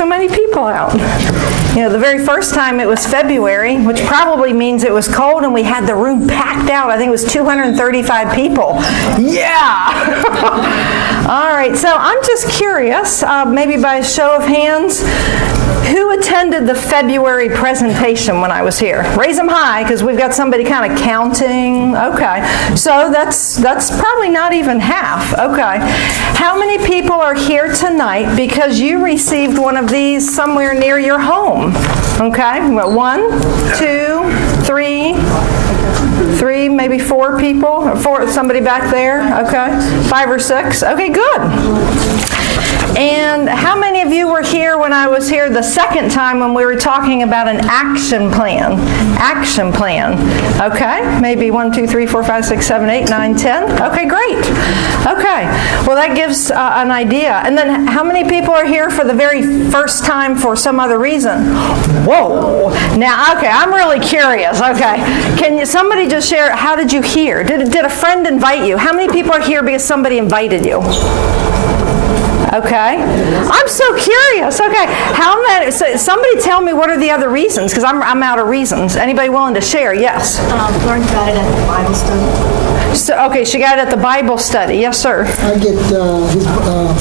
so many people out? You know, the very first time it was February, which probably means it was cold, and we had the room packed out. I think it was 235 people. Yeah! All right, so I'm just curious, maybe by a show of hands, who attended the February presentation when I was here? Raise them high, because we've got somebody kind of counting. Okay, so that's probably not even half. Okay, how many people are here tonight because you received one of these somewhere near your home? Okay, well, 1, 2, 3, maybe 4 people. Somebody back there. Okay, 5 or 6. Okay, good. And how many of you were here when I was here the second time when we were talking about an action plan? Action plan. Okay, maybe 1, 2, 3, 4, 5, 6, 7, 8, 9, 10. Okay, great. Okay, well that gives an idea. And then how many people are here for the very first time for some other reason? Whoa. Now, okay, I'm really curious. Okay, can somebody just share, how did you hear? Did a friend invite you? How many people are here because somebody invited you? Okay, I'm so curious. Okay, how many? So somebody tell me what are the other reasons? Because I'm out of reasons. Anybody willing to share? Yes. Learned about it at the Bible study. So okay, she got it at the Bible study. Yes, sir. I get his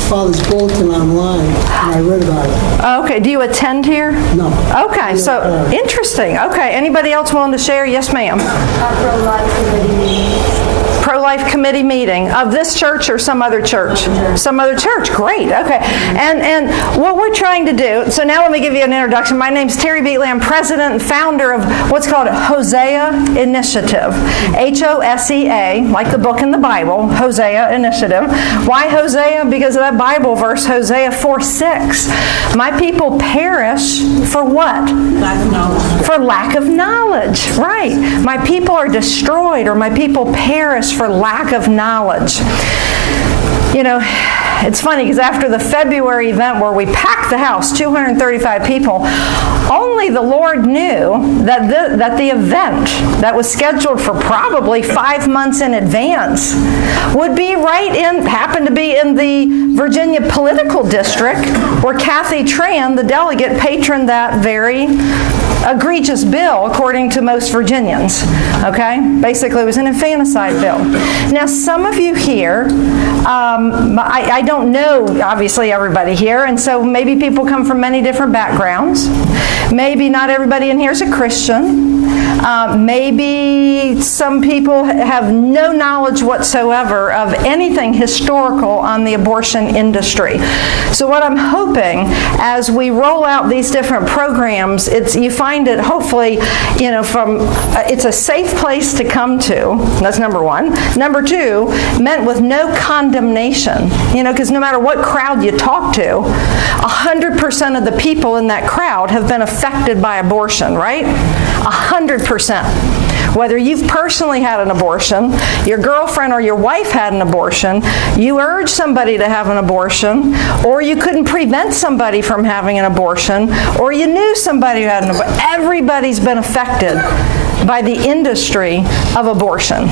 father's bulletin online, and I read about it. Okay, do you attend here? No. Okay, so interesting. Okay, anybody else willing to share? Yes, ma'am. Pro-life committee meeting. Pro-life committee meeting of this church or some other church? Some other church. Great. Okay. And what we're trying to do, so now let me give you an introduction. My name's Terry Beatley. I'm president and founder of what's called Hosea Initiative. H-O-S-E-A, like the book in the Bible, Hosea Initiative. Why Hosea? Because of that Bible verse, Hosea 4:6. My people perish for what? Lack of knowledge. For lack of knowledge. Right. My people are destroyed, or my people perish for lack of knowledge. You know, it's funny because after the February event where we packed the house, 235 people, only the Lord knew that the event that was scheduled for probably 5 months in advance would be happened to be in the Virginia political district where Kathy Tran, the delegate, patroned that very egregious bill, according to most Virginians. Okay? Basically, it was an infanticide bill. Now, some of you here, I don't know, obviously, everybody here, and so maybe people come from many different backgrounds. Maybe not everybody in here is a Christian. Maybe some people have no knowledge whatsoever of anything historical on the abortion industry. So what I'm hoping as we roll out these different programs, you find it hopefully, it's a safe place to come to. That's number one. Number two, meant with no condemnation. Because no matter what crowd you talk to, 100% of the people in that crowd have been affected by abortion, right? 100%. Whether you've personally had an abortion, your girlfriend or your wife had an abortion, you urged somebody to have an abortion, or you couldn't prevent somebody from having an abortion, or you knew somebody who had an abortion. Everybody's been affected by the industry of abortion.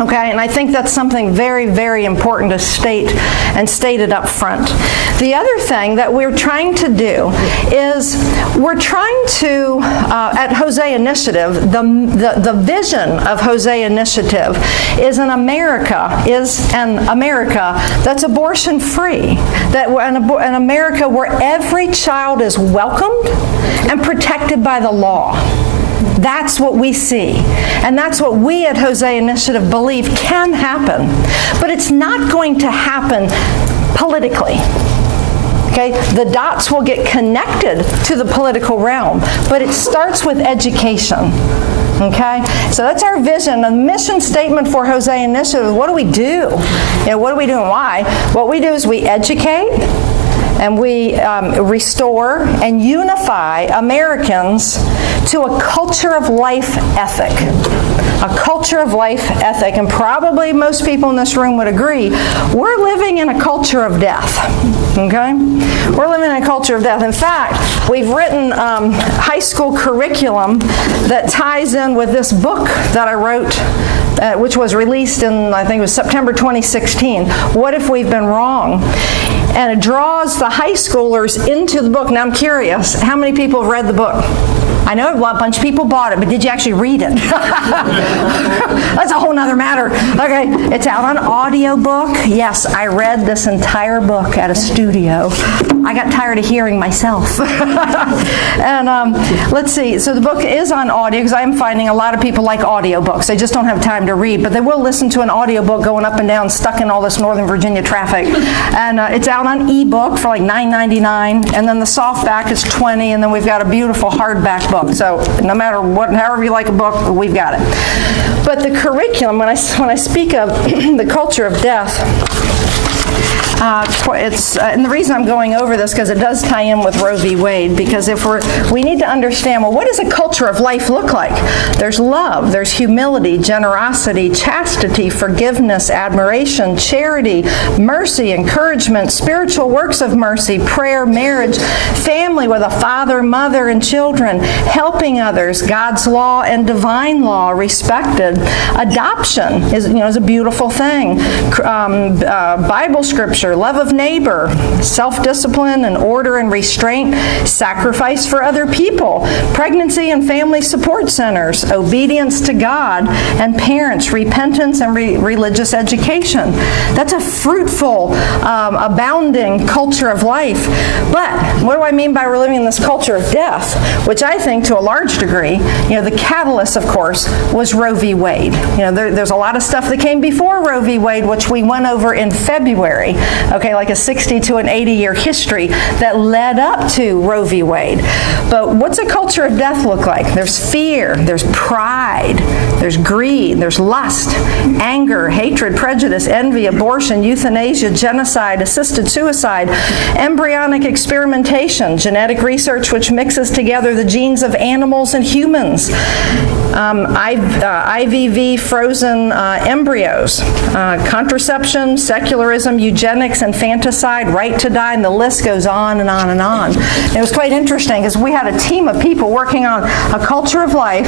Okay, and I think that's something very, very important to state and state it up front. The other thing that we're trying to do is we're trying to, at Hosea Initiative, the vision of Hosea Initiative is an America that's abortion-free, an America where every child is welcomed and protected by the law. That's what we see. And that's what we at Hosea Initiative believe can happen. But it's not going to happen politically. Okay? The dots will get connected to the political realm, but it starts with education. Okay? So that's our vision. The mission statement for Hosea Initiative. What do we do? What do we do and why? What we do is we educate, and we restore and unify Americans to a culture of life ethic. A culture of life ethic, and probably most people in this room would agree, we're living in a culture of death. Okay? We're living in a culture of death. In fact, we've written high school curriculum that ties in with this book that I wrote, which was released in, I think it was September 2016, What If We've Been Wrong? and it draws the high schoolers into the book. Now I'm curious, how many people have read the book? I know a bunch of people bought it, but did you actually read it? That's a whole nother matter. Okay, it's out on audiobook. Yes, I read this entire book at a studio. I got tired of hearing myself. And let's see, so the book is on audio because I'm finding a lot of people like audiobooks. They just don't have time to read, but they will listen to an audiobook going up and down, stuck in all this Northern Virginia traffic. And it's out on ebook for like $9.99, and then the softback is $20, and then we've got a beautiful hardback book. So no matter what, however you like a book, we've got it. But the curriculum, when I speak of the culture of death, and the reason I'm going over this because it does tie in with Roe v. Wade, because we need to understand, well, what does a culture of life look like? There's love, there's humility, generosity, chastity, forgiveness, admiration, charity, mercy, encouragement, spiritual works of mercy, prayer, marriage, family with a father, mother, and children, helping others, God's law and divine law respected. Adoption is a beautiful thing. Bible scripture, love of neighbor, self-discipline and order and restraint, sacrifice for other people, pregnancy and family support centers, obedience to God and parents, repentance and religious education. That's a fruitful, abounding culture of life. But what do I mean by we're living in this culture of death? Which I think to a large degree, the catalyst, of course, was Roe v. Wade. There's a lot of stuff that came before Roe v. Wade, which we went over in February. Okay, like a 60 to an 80-year history that led up to Roe v. Wade. But what's a culture of death look like? There's fear, there's pride, there's greed, there's lust, anger, hatred, prejudice, envy, abortion, euthanasia, genocide, assisted suicide, embryonic experimentation, genetic research which mixes together the genes of animals and humans, IVV frozen embryos, contraception, secularism, eugenics, infanticide, right to die, and the list goes on and on and on. And it was quite interesting because we had a team of people working on a culture of life,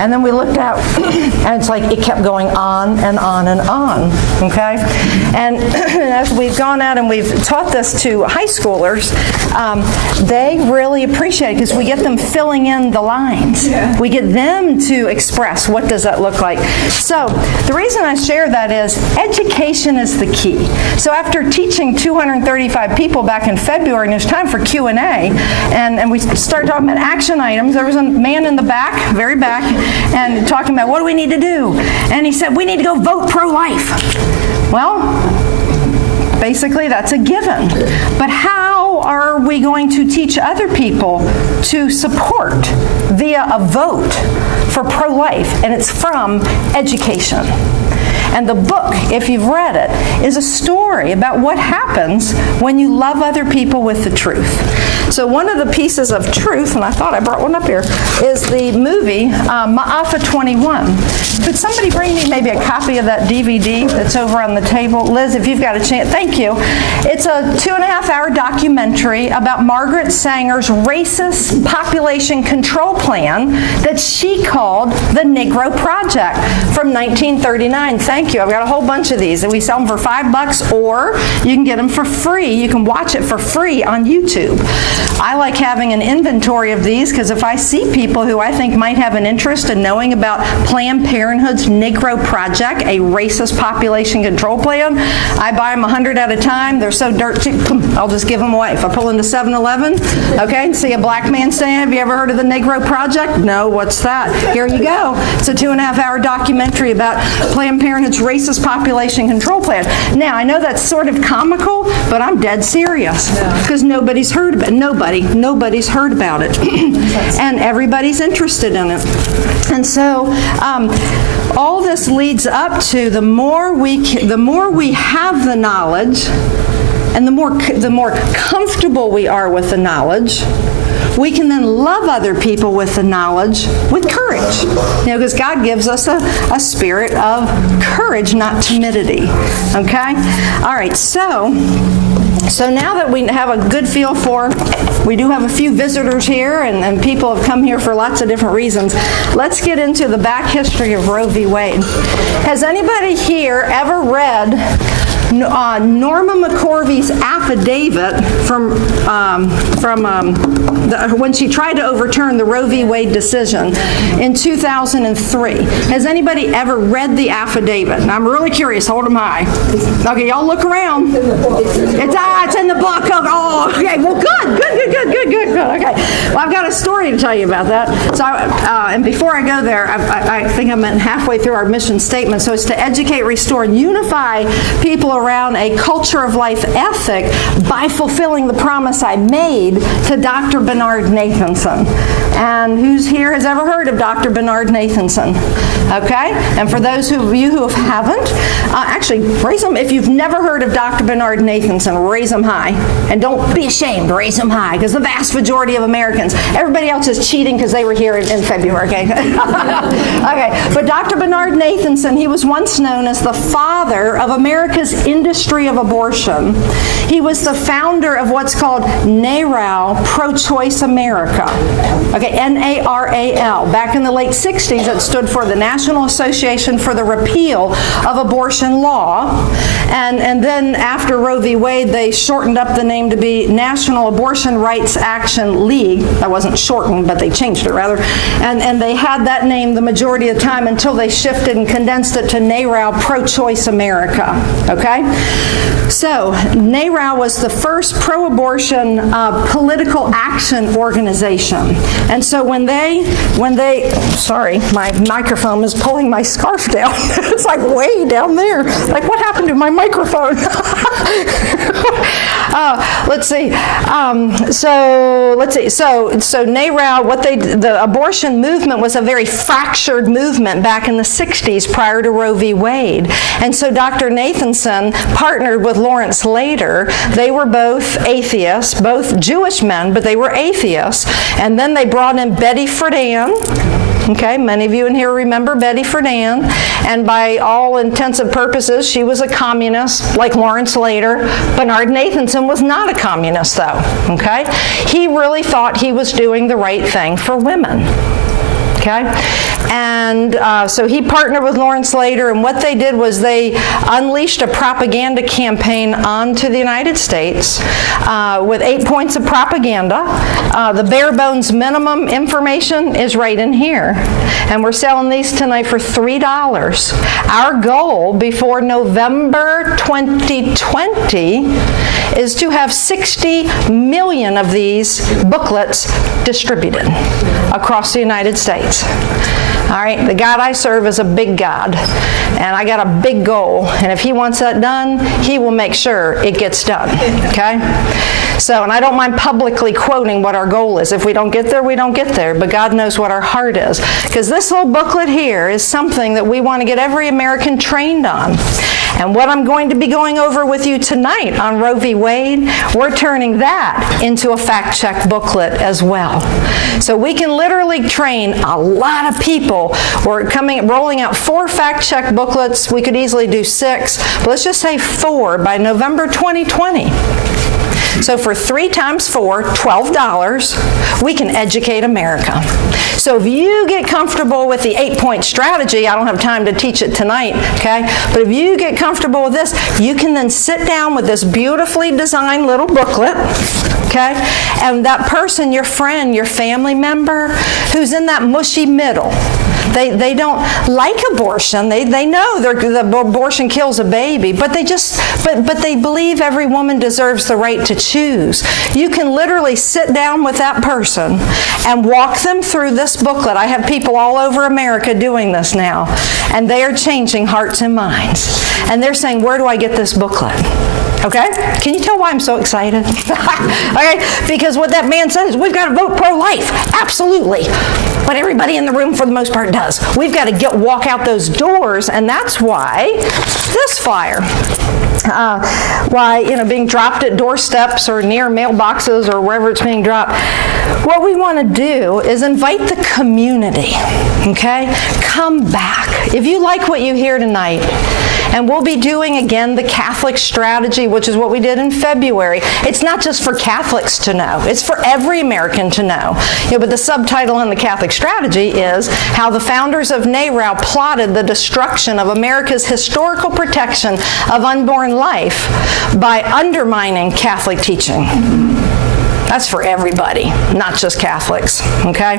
and then we looked out, and it's like it kept going on and on and on, okay? And as we've gone out and we've taught this to high schoolers, they really appreciate it because we get them filling in the lines. Yeah. We get them to express what does that look like. So the reason I share that is education is the key. So after teaching 235 people back in February, and it was time for Q&A, and we started talking about action items, there was a man in the back, very back, and talking about what do we need to do? And he said, we need to go vote pro-life. Well, basically that's a given. But how are we going to teach other people to support via a vote for pro-life? And it's from education. And the book, if you've read it, is a story about what happens when you love other people with the truth. So one of the pieces of truth, and I thought I brought one up here, is the movie Ma'afa 21. Could somebody bring me maybe a copy of that DVD that's over on the table? Liz, if you've got a chance. Thank you. It's a 2.5-hour documentary about Margaret Sanger's racist population control plan that she called the Negro Project from 1939. Thank you. I've got a whole bunch of these, and we sell them for $5, or you can get them for free. You can watch it for free on YouTube. I like having an inventory of these because if I see people who I think might have an interest in knowing about Planned Parenthood's Negro Project, a racist population control plan, I buy them 100 at a time. They're so dirt cheap, I'll just give them away. If I pull into 7-Eleven, okay, and see a black man saying, have you ever heard of the Negro Project? No, what's that? Here you go. It's a 2.5-hour documentary about Planned Parenthood's racist population control plan. Now, I know that's sort of comical, but I'm dead serious because nobody's heard about it. Nobody's heard about it. And everybody's interested in it. And so all this leads up to the more we have the knowledge, and the more comfortable we are with the knowledge, we can then love other people with the knowledge with courage. Because God gives us a spirit of courage, not timidity. Okay? All right, so now that we have a good feel for, we do have a few visitors here, and people have come here for lots of different reasons. Let's get into the back history of Roe v. Wade. Has anybody here ever read Norma McCorvey's affidavit when she tried to overturn the Roe v. Wade decision in 2003. Has anybody ever read the affidavit? And I'm really curious. Hold them high. Okay, y'all look around. It's in the book. Oh, okay. Well, good. Okay. Well, I've got a story to tell you about that. So, and before I go there, I think I'm halfway through our mission statement. So it's to educate, restore, and unify people around a culture of life ethic by fulfilling the promise I made to Dr. Bernard Nathanson. And who's here has ever heard of Dr. Bernard Nathanson? Okay? And for those of you who haven't, actually, raise them. If you've never heard of Dr. Bernard Nathanson, raise them high. And don't be ashamed, raise them high, because the vast majority of Americans, everybody else is cheating because they were here in February, okay? Okay, but Dr. Bernard Nathanson, he was once known as the father of America's industry of abortion. He was the founder of what's called NARAL, Pro-Choice America. Okay, NARAL. Back in the late 60s, it stood for the National Association for the Repeal of Abortion Law. And then after Roe v. Wade, they shortened up the name to be National Abortion Rights Action League. That wasn't shortened, but they changed it rather. And they had that name the majority of the time until they shifted and condensed it to NARAL, Pro-Choice America. Okay? So, NARAL was the first pro-abortion political action organization. And so when they, sorry, my microphone is pulling my scarf down. It's like way down there. Like, what happened to my microphone? Let's see. So NARAL, the abortion movement was a very fractured movement back in the 60s prior to Roe v. Wade. And so Dr. Nathanson partnered with Lawrence Lader. They were both atheists, both Jewish men, but they were atheists. And then they brought in Betty Friedan. Okay, many of you in here remember Betty Friedan, and by all intents and purposes, she was a communist, like Lawrence Lader. Bernard Nathanson was not a communist, though. Okay, he really thought he was doing the right thing for women. Okay, and so he partnered with Lawrence Lader, and what they did was they unleashed a propaganda campaign onto the United States with 8 points of propaganda. The bare bones minimum information is right in here, and we're selling these tonight for $3. Our goal before November 2020 is to have 60 million of these booklets distributed across the United States. All right, the God I serve is a big God, and I got a big goal, and if He wants that done, He will make sure it gets done, okay? So, and I don't mind publicly quoting what our goal is. If we don't get there, we don't get there, but God knows what our heart is, because this little booklet here is something that we want to get every American trained on. And what I'm going to be going over with you tonight on Roe v. Wade, we're turning that into a fact check booklet as well. So we can literally train a lot of people. We're rolling out 4 fact check booklets. We could easily do 6, but let's just say 4 by November 2020. So for 3 times 4, $12, we can educate America. So if you get comfortable with the 8-point strategy, I don't have time to teach it tonight, okay? But if you get comfortable with this, you can then sit down with this beautifully designed little booklet, okay? And that person, your friend, your family member, who's in that mushy middle, they don't like abortion. They know the abortion kills a baby, but they believe every woman deserves the right to choose. You can literally sit down with that person and walk them through this booklet. I have people all over America doing this now, and they are changing hearts and minds. And they're saying, where do I get this booklet? Okay? Can you tell why I'm so excited? Okay? Because what that man says is, we've got to vote pro-life. Absolutely. But everybody in the room, for the most part, does. We've got to walk out those doors, and that's why this flyer. Being dropped at doorsteps or near mailboxes or wherever it's being dropped. What we want to do is invite the community, okay? Come back. If you like what you hear tonight, And we'll be doing, again, the Catholic strategy, which is what we did in February. It's not just for Catholics to know. It's for every American to know. But the subtitle in the Catholic strategy is How the Founders of NARAL Plotted the Destruction of America's Historical Protection of Unborn Life by Undermining Catholic Teaching. That's for everybody, not just Catholics, okay?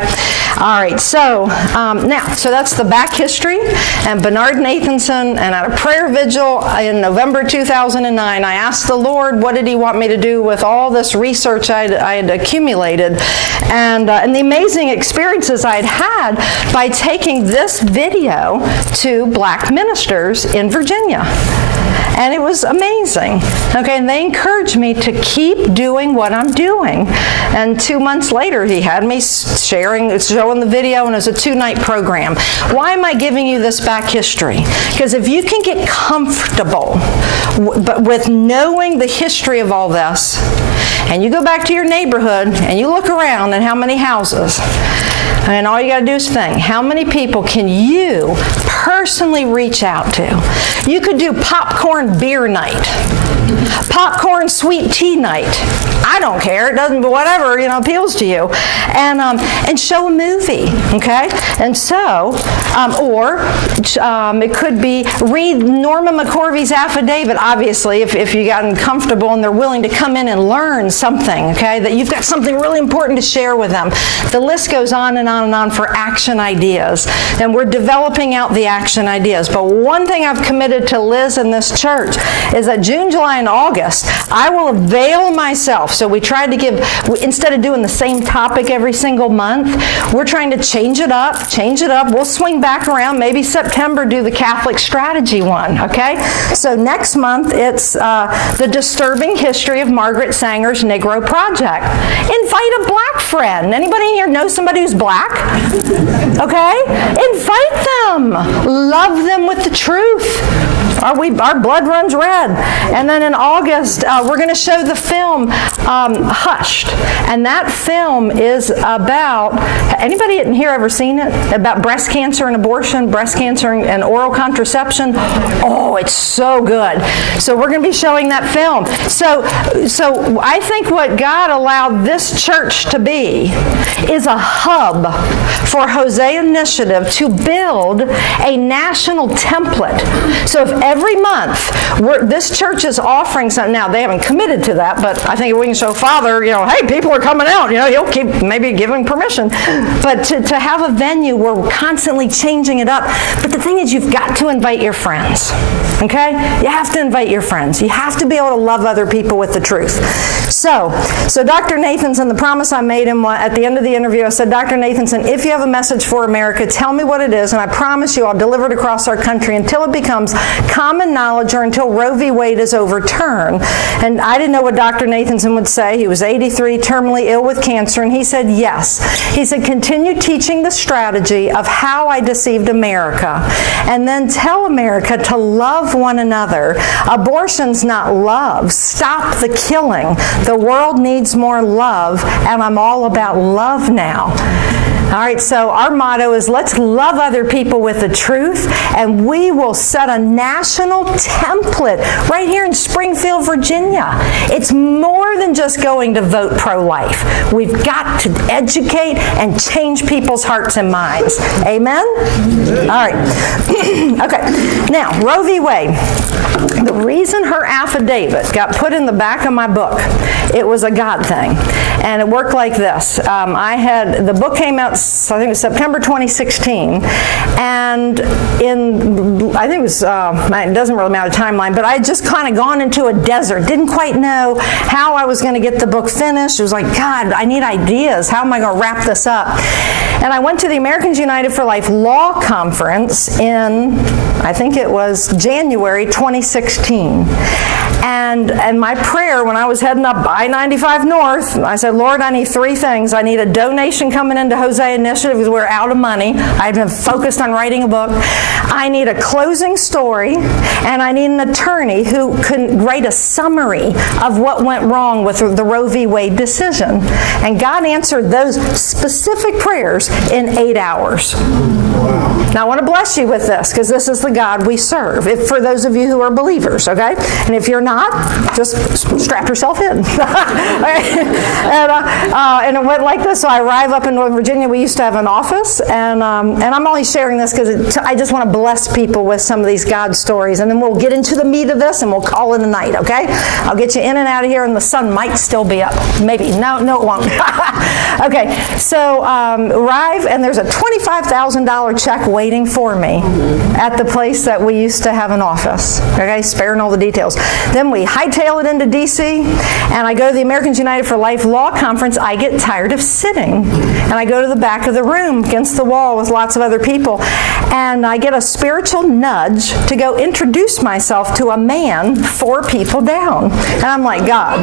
All right, so so that's the back history. And Bernard Nathanson, and at a prayer vigil in November 2009, I asked the Lord, what did he want me to do with all this research I had accumulated, and the amazing experiences I'd had by taking this video to black ministers in Virginia. And it was amazing. Okay, and they encouraged me to keep doing what I'm doing. And 2 months later, he had me showing the video, and it was a 2-night program. Why am I giving you this back history? Because if you can get comfortable with knowing the history of all this, and you go back to your neighborhood, and you look around at how many houses, and all you got to do is think, how many people can you personally reach out to? You could do popcorn beer night, popcorn sweet tea night. I don't care. It doesn't, but whatever, appeals to you. And show a movie, okay? And so, it could be read Norma McCorvey's affidavit, obviously, if you got uncomfortable and they're willing to come in and learn something, okay? That you've got something really important to share with them. The list goes on and on and on for action ideas. And we're developing out the action ideas. But one thing I've committed to Liz and this church is that June, July, and August, I will avail myself. So we tried to give, instead of doing the same topic every single month, we're trying to change it up. We'll swing back around, maybe September, do the Catholic strategy one, okay? So next month, it's the disturbing history of Margaret Sanger's Negro Project. Invite a black friend. Anybody in here know somebody who's black? Okay? Invite them. Love them with the truth. Our blood runs red. And then in August, we're going to show the film Hushed. And that film is about, anybody in here ever seen it? About breast cancer and abortion, breast cancer and oral contraception? Oh, it's so good. So we're going to be showing that film. So I think what God allowed this church to be is a hub for Hosea Initiative to build a national template. So if every month this church is offering something, now they haven't committed to that, but I think we can show Father, hey, people are coming out, he'll keep maybe giving permission. But to have a venue where we're constantly changing it up. But the thing is, you've got to invite your friends. Okay? You have to invite your friends. You have to be able to love other people with the truth. So Dr. Nathanson, the promise I made him at the end of the interview, I said, Dr. Nathanson, if you have a message for America, tell me what it is, and I promise you I'll deliver it across our country until it becomes common knowledge or until Roe v. Wade is overturned. And I didn't know what Dr. Nathanson would say. He was 83, terminally ill with cancer, and he said yes. He said, continue teaching the strategy of how I deceived America, and then tell America to love one another. Abortion's not love. Stop the killing. The world needs more love, and I'm all about love now. All right, so our motto is let's love other people with the truth, and we will set a national template right here in Springfield, Virginia. It's more than just going to vote pro-life. We've got to educate and change people's hearts and minds. Amen? All right. Okay. Now, Roe v. Wade. The reason her affidavit got put in the back of my book, it was a God thing. And it worked like this. The book came out, I think it was September 2016. And I think it was, it doesn't really matter the timeline, but I had just kind of gone into a desert. Didn't quite know how I was going to get the book finished. It was like, God, I need ideas. How am I going to wrap this up? And I went to the Americans United for Life Law Conference in, I think it was January 2016. And my prayer when I was heading up I-95 North, I said, Lord, I need 3 things. I need a donation coming into Hosea Initiative because we're out of money. I've been focused on writing a book. I need a closing story, and I need an attorney who can write a summary of what went wrong with the Roe v. Wade decision. And God answered those specific prayers in 8 hours. Wow. Now, I want to bless you with this, because this is the God we serve, for those of you who are believers, okay? And if you're not, just strap yourself in. And it went like this. So I arrive up in Northern Virginia. We used to have an office, and I'm only sharing this because I just want to bless people with some of these God stories, and then we'll get into the meat of this, and we'll call it a night, okay? I'll get you in and out of here, and the sun might still be up. Maybe. No, it won't. Okay, so arrive, and there's a $25,000 check waiting for me at the place that we used to have an office, okay? Sparing all the details. Then we hightail it into D.C., and I go to the Americans United for Life Law Conference. I get tired of sitting, and I go to the back of the room against the wall with lots of other people, and I get a spiritual nudge to go introduce myself to a man 4 people down. And I'm like, God,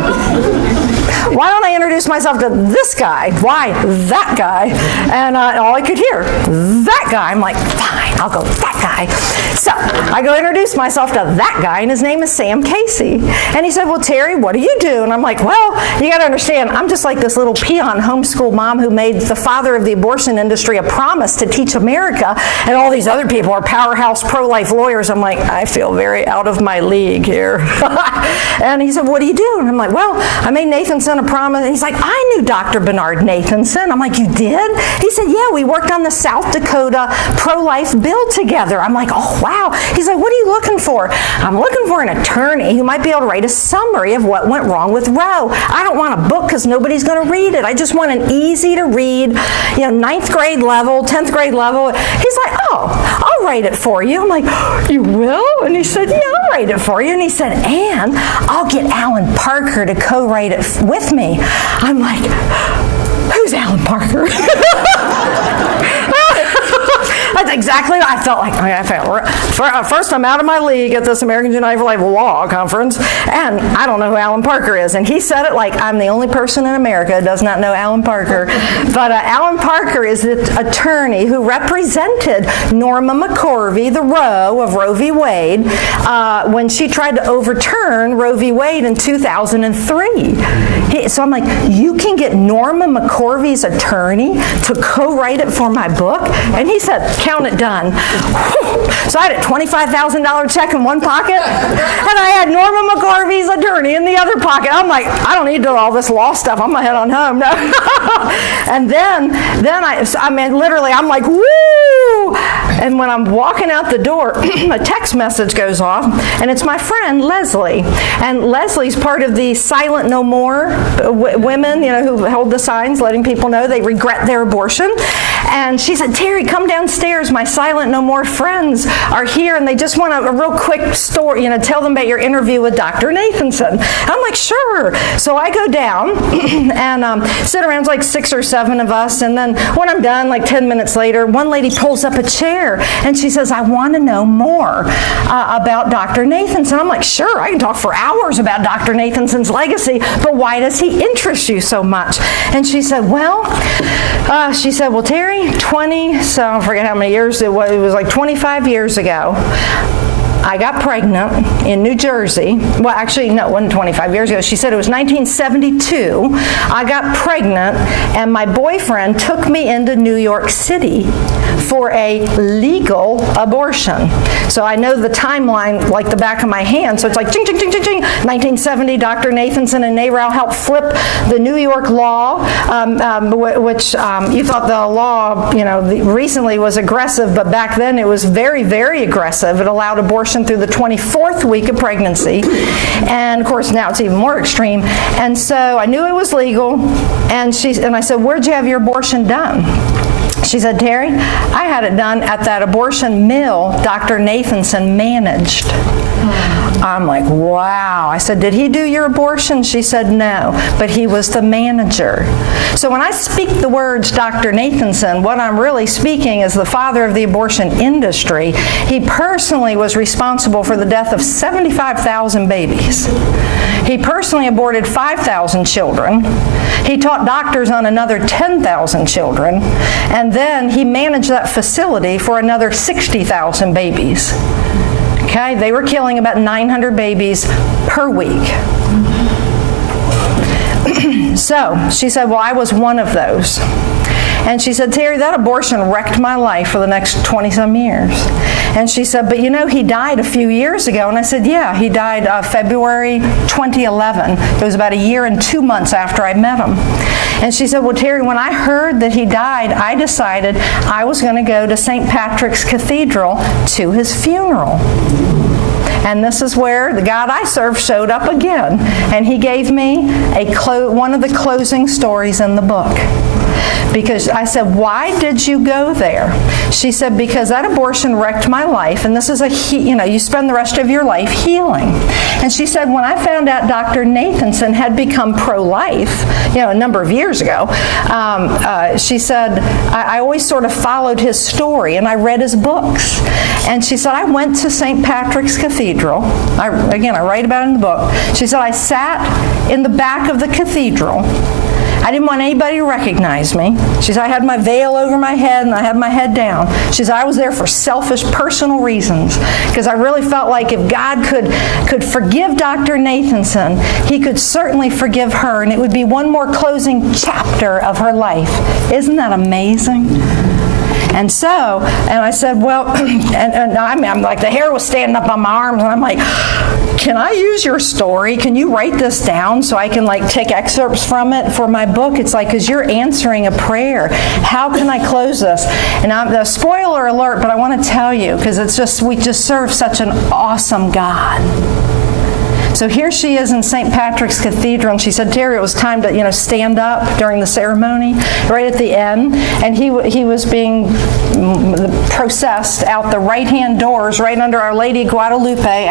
why don't I introduce myself to this guy? Why that guy? And all I could hear, that guy. I'm like, fine, I'll go that guy. So I go introduce myself to that guy, and his name is Sam Casey. And he said, well, Terry, what do you do? And I'm like, well, you got to understand, I'm just like this little peon homeschool mom who made the father of the abortion industry a promise to teach America, and all these other people are powerhouse pro-life lawyers. I'm like, I feel very out of my league here. And he said, what do you do? And I'm like, well, I made Nathanson a promise. And he's like, I knew Dr. Bernard Nathanson. I'm like, you did? He said, yeah, we worked on the South Dakota pro-life bill together. I'm like, oh, wow. He's like, what are you looking for? I'm looking for an attorney who might be able to write a summary of what went wrong with Roe. I don't want a book because nobody's going to read it. I just want an easy to read, 9th grade level, 10th grade level. He's like, oh, I'll write it for you. I'm like, you will? And he said, yeah, I'll write it for you. And he said, and I'll get Alan Parker to co-write it with me. I'm like, who's Alan Parker? That's exactly what I felt like. First, I'm out of my league at this Americans United for Life Law Conference, and I don't know who Alan Parker is. And he said it like I'm the only person in America who does not know Alan Parker. But Alan Parker is the attorney who represented Norma McCorvey, the Roe of Roe v. Wade, when she tried to overturn Roe v. Wade in 2003. So I'm like, you can get Norma McCorvey's attorney to co-write it for my book? And he said, count it done. So I had a $25,000 check in one pocket, and I had Norma McCorvey's attorney in the other pocket. I'm like, I don't need to do all this law stuff. I'm going to head on home. No. And then literally, I'm like, woo! And when I'm walking out the door, a text message goes off, and it's my friend Leslie. And Leslie's part of the Silent No More women, who hold the signs letting people know they regret their abortion. And she said, Terry, come downstairs. My Silent No More friends are here, and they just want a real quick story, tell them about your interview with Dr. Nathanson. I'm like, sure. So I go down and sit around, like 6 or 7 of us, and then when I'm done, like 10 minutes later, one lady pulls up a chair, and she says, I want to know more about Dr. Nathanson. I'm like, sure, I can talk for hours about Dr. Nathanson's legacy, but why does he interest you so much? And she said, well, Terry, so I forget how many years it was like 25 years ago. I got pregnant in New Jersey. Well, actually, no, it wasn't 25 years ago. She said it was 1972. I got pregnant, and my boyfriend took me into New York City for a legal abortion. So I know the timeline like the back of my hand. So it's like, ching, ching, ching, ching, ching. 1970, Dr. Nathanson and NARAL helped flip the New York law, which you thought the law, recently was aggressive, but back then it was very, very aggressive. It allowed abortion through the 24th week of pregnancy. And of course now it's even more extreme. And so I knew it was legal. And I said, where'd you have your abortion done? She said, Terry, I had it done at that abortion mill Dr. Nathanson managed. I'm like, wow. I said, did he do your abortion? She said, no, but he was the manager. So when I speak the words Dr. Nathanson, what I'm really speaking is the father of the abortion industry. He personally was responsible for the death of 75,000 babies. He personally aborted 5,000 children. He taught doctors on another 10,000 children. And then he managed that facility for another 60,000 babies. Okay, they were killing about 900 babies per week. So she said, well, I was one of those. And she said, Terry, that abortion wrecked my life for the next 20-some years. And she said, but you know, he died a few years ago. And I said, yeah, he died February 2011. It was about a year and 2 months after I met him. And she said, well, Terry, when I heard that he died, I decided I was going to go to St. Patrick's Cathedral to his funeral. And this is where the God I serve showed up again. And he gave me one of the closing stories in the book. Because I said, why did you go there? She said, because that abortion wrecked my life, and this is you spend the rest of your life healing. And she said, when I found out Dr. Nathanson had become pro-life, a number of years ago, she said, I always sort of followed his story, and I read his books. And she said, I went to St. Patrick's Cathedral. I write about it in the book. She said, I sat in the back of the cathedral. I didn't want anybody to recognize me. She said, I had my veil over my head and I had my head down. She said, I was there for selfish, personal reasons because I really felt like if God could forgive Dr. Nathanson, he could certainly forgive her, and it would be one more closing chapter of her life. Isn't that amazing? And I said, well, and I'm like, the hair was standing up on my arms, and I'm like, can I use your story? Can you write this down so I can take excerpts from it for my book? It's like, because you're answering a prayer. How can I close this? And the spoiler alert, but I want to tell you, because we just serve such an awesome God. So here she is in St. Patrick's Cathedral, and she said, Terry, it was time to, stand up during the ceremony, right at the end, and he was being processed out the right-hand doors, right under Our Lady Guadalupe,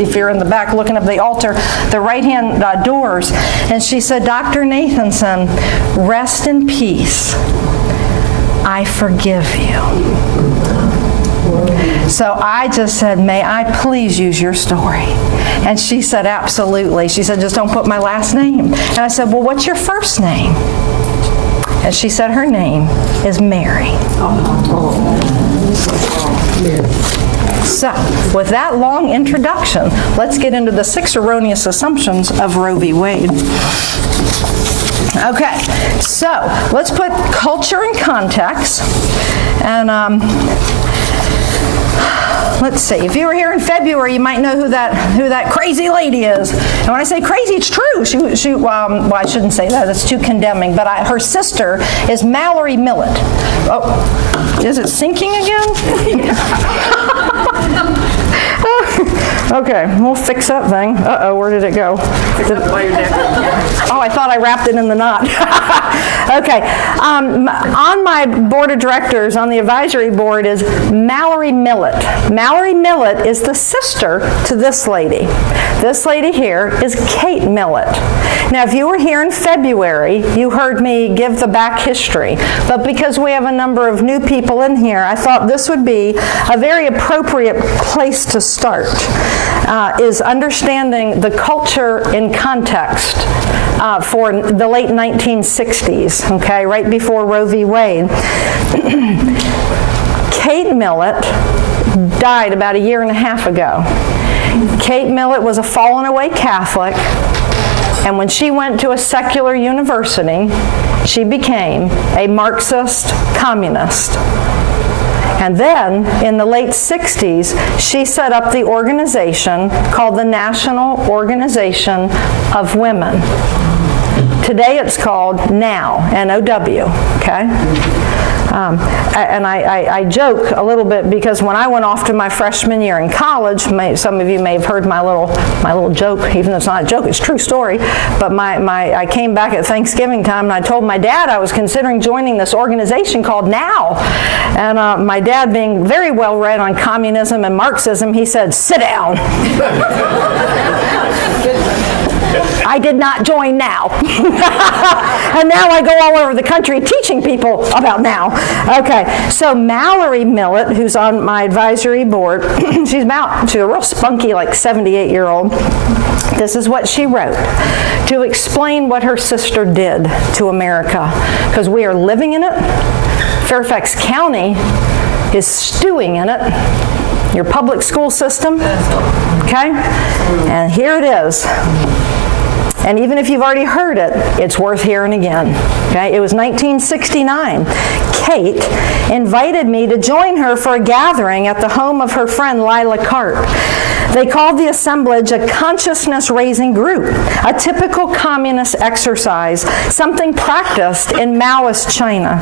if you're in the back looking up the altar, the right-hand doors. And she said, Dr. Nathanson, rest in peace. I forgive you. So I just said, may I please use your story? And she said, absolutely. She said, just don't put my last name. And I said, well, what's your first name? And she said, her name is Mary. So, with that long introduction, let's get into the 6 erroneous assumptions of Roe v. Wade. Okay, so let's put culture in context. And let's see. If you were here in February, you might know who that crazy lady is. And when I say crazy, it's true. Well, I shouldn't say that. That's too condemning. But her sister is Mallory Millett. Oh, is it sinking again? Okay, we'll fix that thing. Uh-oh, where did it go? Oh, I thought I wrapped it in the knot. Okay, on my board of directors, on the advisory board, is Mallory Millett. Mallory Millett is the sister to this lady. This lady here is Kate Millett. Now, if you were here in February, you heard me give the back history. But because we have a number of new people in here, I thought this would be a very appropriate place to start, is understanding the culture in context for the late 1960s, okay, right before Roe v. Wade. Kate Millett died about a year and a half ago. Kate Millett was a fallen away Catholic, and when she went to a secular university, she became a Marxist communist. And then, in the late 60s, she set up the organization called the National Organization of Women. Today it's called NOW, N-O-W, okay? And I joke a little bit because when I went off to my freshman year in college, some of you may have heard my little joke, even though it's not a joke, it's a true story, but I came back at Thanksgiving time and I told my dad I was considering joining this organization called NOW. And my dad, being very well read on communism and Marxism, he said, sit down. I did not join NOW. And now I go all over the country teaching people about NOW. Okay, so Mallory Millett, who's on my advisory board, she's a real spunky, 78-year-old. This is what she wrote to explain what her sister did to America, because we are living in it. Fairfax County is stewing in it. Your public school system, okay? And here it is. And even if you've already heard it, it's worth hearing again. Okay? It was 1969. Kate invited me to join her for a gathering at the home of her friend Lila Cart. They called the assemblage a consciousness-raising group, a typical communist exercise, something practiced in Maoist China.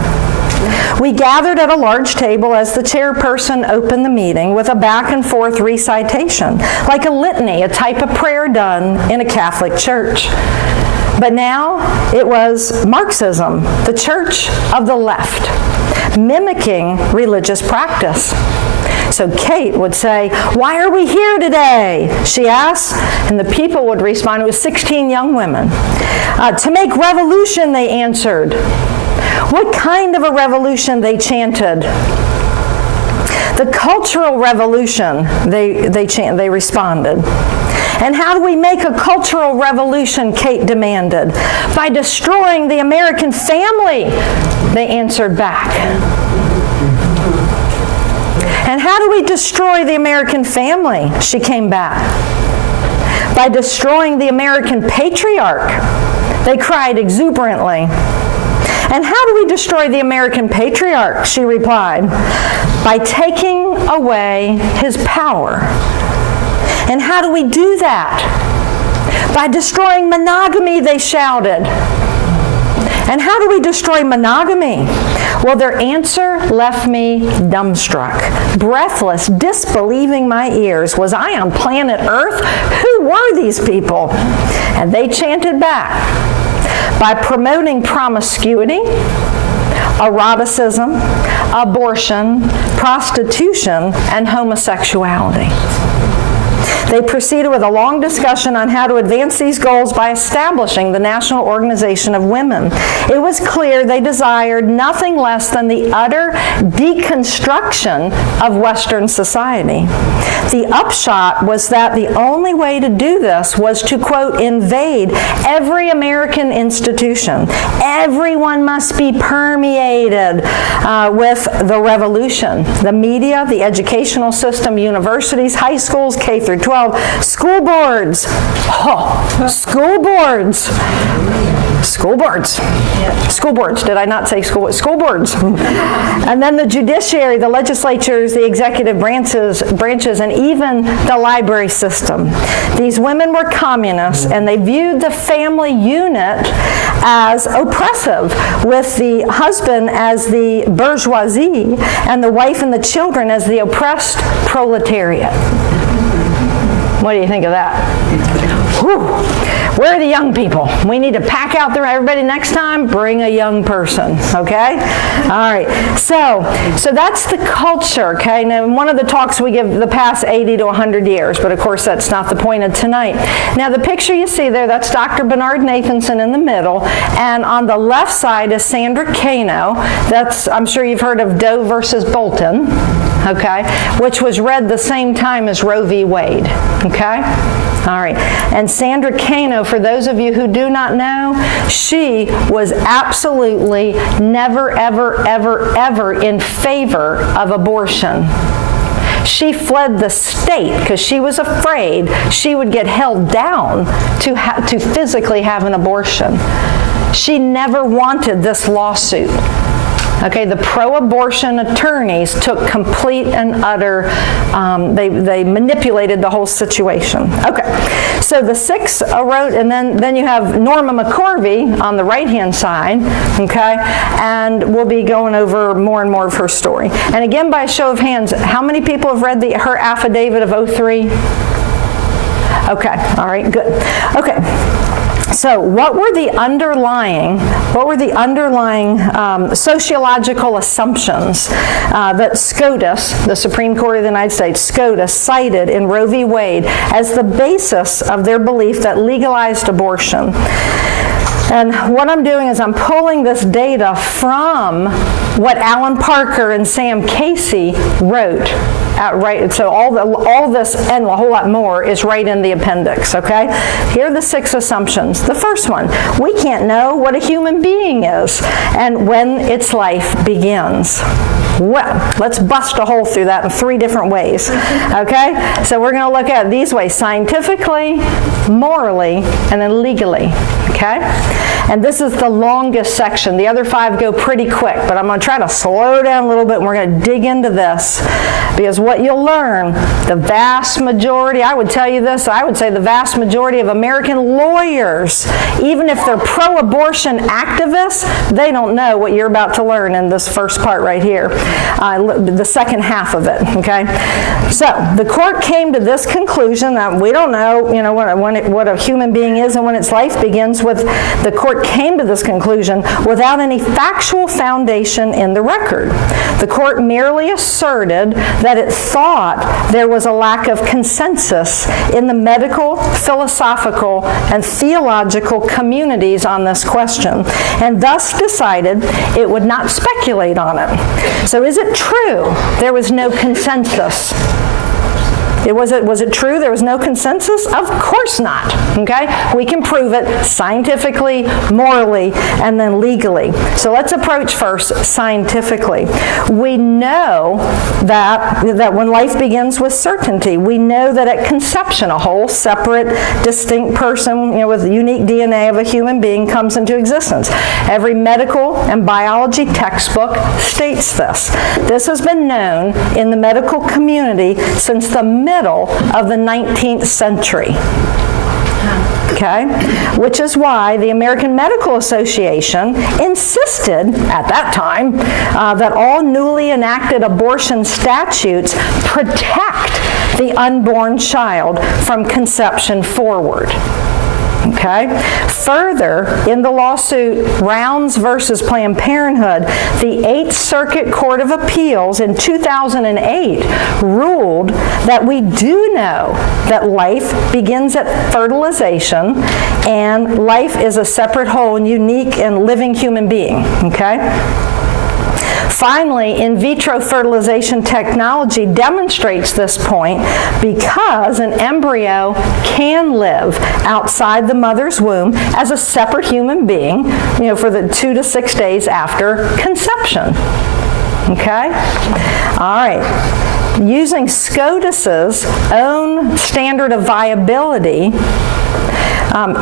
We gathered at a large table as the chairperson opened the meeting with a back-and-forth recitation, like a litany, a type of prayer done in a Catholic church. But now it was Marxism, the church of the left, mimicking religious practice. So Kate would say, "Why are we here today?" she asked, and the people would respond. It was 16 young women. "To make revolution," they answered. What kind of a revolution, they chanted. The cultural revolution, they responded. "And how do we make a cultural revolution?" Kate demanded. "By destroying the American family," they answered back. "And how do we destroy the American family?" she came back. "By destroying the American patriarch," they cried exuberantly. "And how do we destroy the American patriarch?" she replied. "By taking away his power." "And how do we do that?" "By destroying monogamy," they shouted. "And how do we destroy monogamy?" Well, their answer left me dumbstruck, breathless, disbelieving my ears. Was I on planet Earth? Who were these people? And they chanted back, "By promoting promiscuity, eroticism, abortion, prostitution, and homosexuality." They proceeded with a long discussion on how to advance these goals by establishing the National Organization of Women. It was clear they desired nothing less than the utter deconstruction of Western society. The upshot was that the only way to do this was to, quote, invade every American institution. Everyone must be permeated with the revolution. The media, the educational system, universities, high schools, K through 12, school boards. Oh, school boards. School boards. School boards. Did I not say school? School boards. And then the judiciary, the legislatures, the executive branches, and even the library system. These women were communists, and they viewed the family unit as oppressive, with the husband as the bourgeoisie and the wife and the children as the oppressed proletariat. What do you think of that? Whew. Where are the young people? We need to pack out there. Everybody next time, bring a young person, okay? All right. So that's the culture, okay? Now, in one of the talks we give the past 80 to 100 years, but of course that's not the point of tonight. Now, the picture you see there, that's Dr. Bernard Nathanson in the middle, and on the left side is Sandra Kano. That's, I'm sure you've heard of Doe versus Bolton, okay, which was read the same time as Roe v. Wade, okay? All right. And Sandra Kano, for those of you who do not know, she was absolutely never, ever, ever, ever in favor of abortion. She fled the state because she was afraid she would get held down to physically have an abortion. She never wanted this lawsuit. Okay, the pro-abortion attorneys took complete and utter, they manipulated the whole situation. Okay, so the six wrote, and then you have Norma McCorvey on the right-hand side, okay, and we'll be going over more and more of her story. And again, by a show of hands, how many people have read her affidavit of 03? Okay, all right, good. Okay. So what were the underlying sociological assumptions that SCOTUS, the Supreme Court of the United States, SCOTUS, cited in Roe v. Wade as the basis of their belief that legalized abortion? And what I'm doing is I'm pulling this data from what Alan Parker and Sam Casey wrote. So all this and a whole lot more is right in the appendix, okay? Here are the 6 assumptions. The first one, we can't know what a human being is and when its life begins. Well, let's bust a hole through that in 3 different ways, okay? So we're going to look at it these ways: scientifically, morally, and then legally, okay? And this is the longest section. The other 5 go pretty quick, but I'm going to try to slow down a little bit, and we're going to dig into this, because what you'll learn, the vast majority, I would tell you this, I would say the vast majority of American lawyers, even if they're pro-abortion activists, they don't know what you're about to learn in this first part right here, the second half of it, okay? So the court came to this conclusion that we don't know, what a human being is and when its life begins. The court came to this conclusion without any factual foundation in the record. The court merely asserted that it thought there was a lack of consensus in the medical, philosophical, and theological communities on this question, and thus decided it would not speculate on it. So is it true there was no consensus? Was it true there was no consensus? Of course not, okay? We can prove it scientifically, morally, and then legally. So let's approach first scientifically. We know that when life begins with certainty, we know that at conception, a whole separate, distinct person, with unique DNA of a human being comes into existence. Every medical and biology textbook states this. This has been known in the medical community since the middle of the 19th century. Okay? Which is why the American Medical Association insisted at that time that all newly enacted abortion statutes protect the unborn child from conception forward. Okay? Further, in the lawsuit Rounds versus Planned Parenthood, the 8th Circuit Court of Appeals in 2008 ruled that we do know that life begins at fertilization and life is a separate whole and unique and living human being. Okay? Finally, in vitro fertilization technology demonstrates this point because an embryo can live outside the mother's womb as a separate human being, for the 2 to 6 days after conception. Okay? All right. Using SCOTUS's own standard of viability,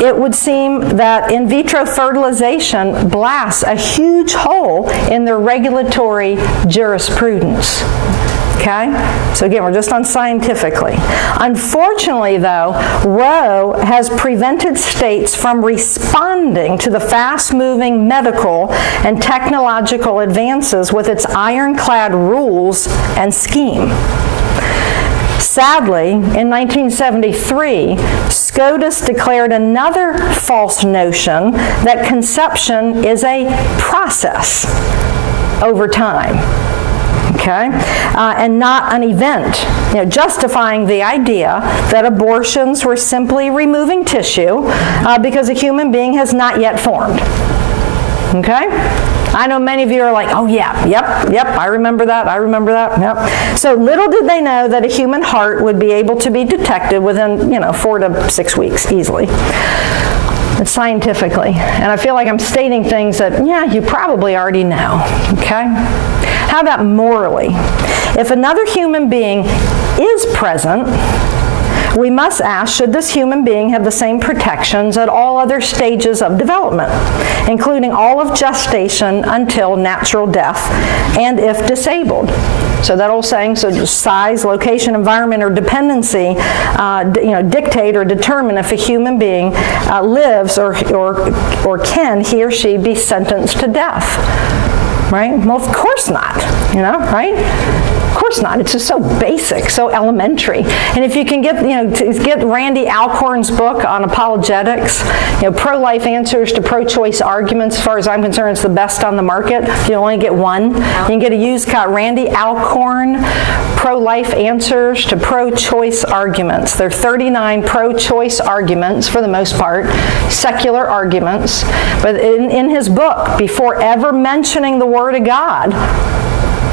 it would seem that in vitro fertilization blasts a huge hole in their regulatory jurisprudence. Okay? So again, we're just on scientifically. Unfortunately, though, Roe has prevented states from responding to the fast-moving medical and technological advances with its ironclad rules and scheme. Sadly, in 1973, SCOTUS declared another false notion that conception is a process over time, okay, and not an event, justifying the idea that abortions were simply removing tissue because a human being has not yet formed, okay? I know many of you are like, oh yeah, yep, I remember that, yep. So little did they know that a human heart would be able to be detected within, 4 to 6 weeks easily. It's scientifically. And I feel like I'm stating things that, you probably already know, okay? How about morally? If another human being is present, we must ask, should this human being have the same protections at all other stages of development, including all of gestation until natural death, and if disabled? So that old saying, so just size, location, environment, or dependency, dictate or determine if a human being lives or can he or she be sentenced to death, right? Well, of course not, right? Of course not. It's just so basic, so elementary. And if you can get Randy Alcorn's book on apologetics, pro-life answers to pro-choice arguments, as far as I'm concerned, it's the best on the market. You only get one. You can get a used copy. Randy Alcorn, Pro-Life Answers to Pro-Choice Arguments. There are 39 pro-choice arguments, for the most part, secular arguments. But in his book, before ever mentioning the Word of God,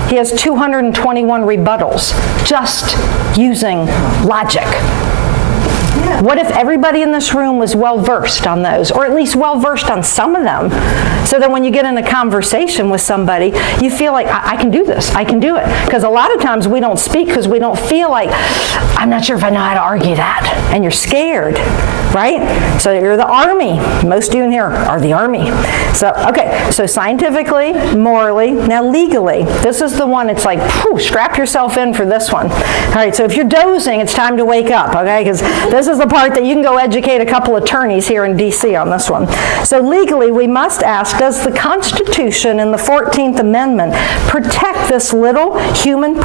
he has 221 rebuttals just using logic. Yeah, What if everybody in this room was well-versed on those, or at least well-versed on some of them, so that when you get in a conversation with somebody, you feel like, I can do this, I can do it. Because a lot of times we don't speak because we don't feel like, I'm not sure if I know how to argue that. And you're scared, right? So you're the Army. Most of you in here are the Army. So, okay, so scientifically, morally, now legally. This is the one, it's like, whew, strap yourself in for this one. All right, so if you're dozing, it's time to wake up, okay? Because this is the part that you can go educate a couple attorneys here in D.C. on this one. So legally, we must ask, does the Constitution in the 14th Amendment protect this little human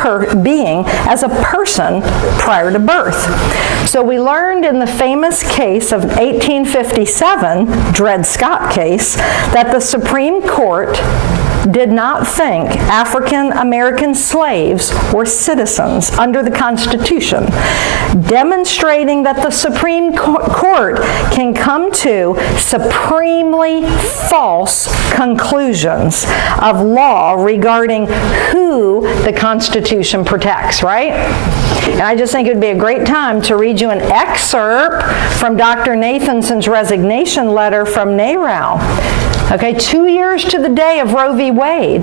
being as a person prior to birth? So we learned in the famous case of 1857, Dred Scott case, that the Supreme Court did not think African American slaves were citizens under the Constitution, demonstrating that the Supreme Court can come to supremely false conclusions of law regarding who the Constitution protects, right? And I just think it would be a great time to read you an excerpt from Dr. Nathanson's resignation letter from NARAL. Okay, 2 years to the day of Roe v. Wade,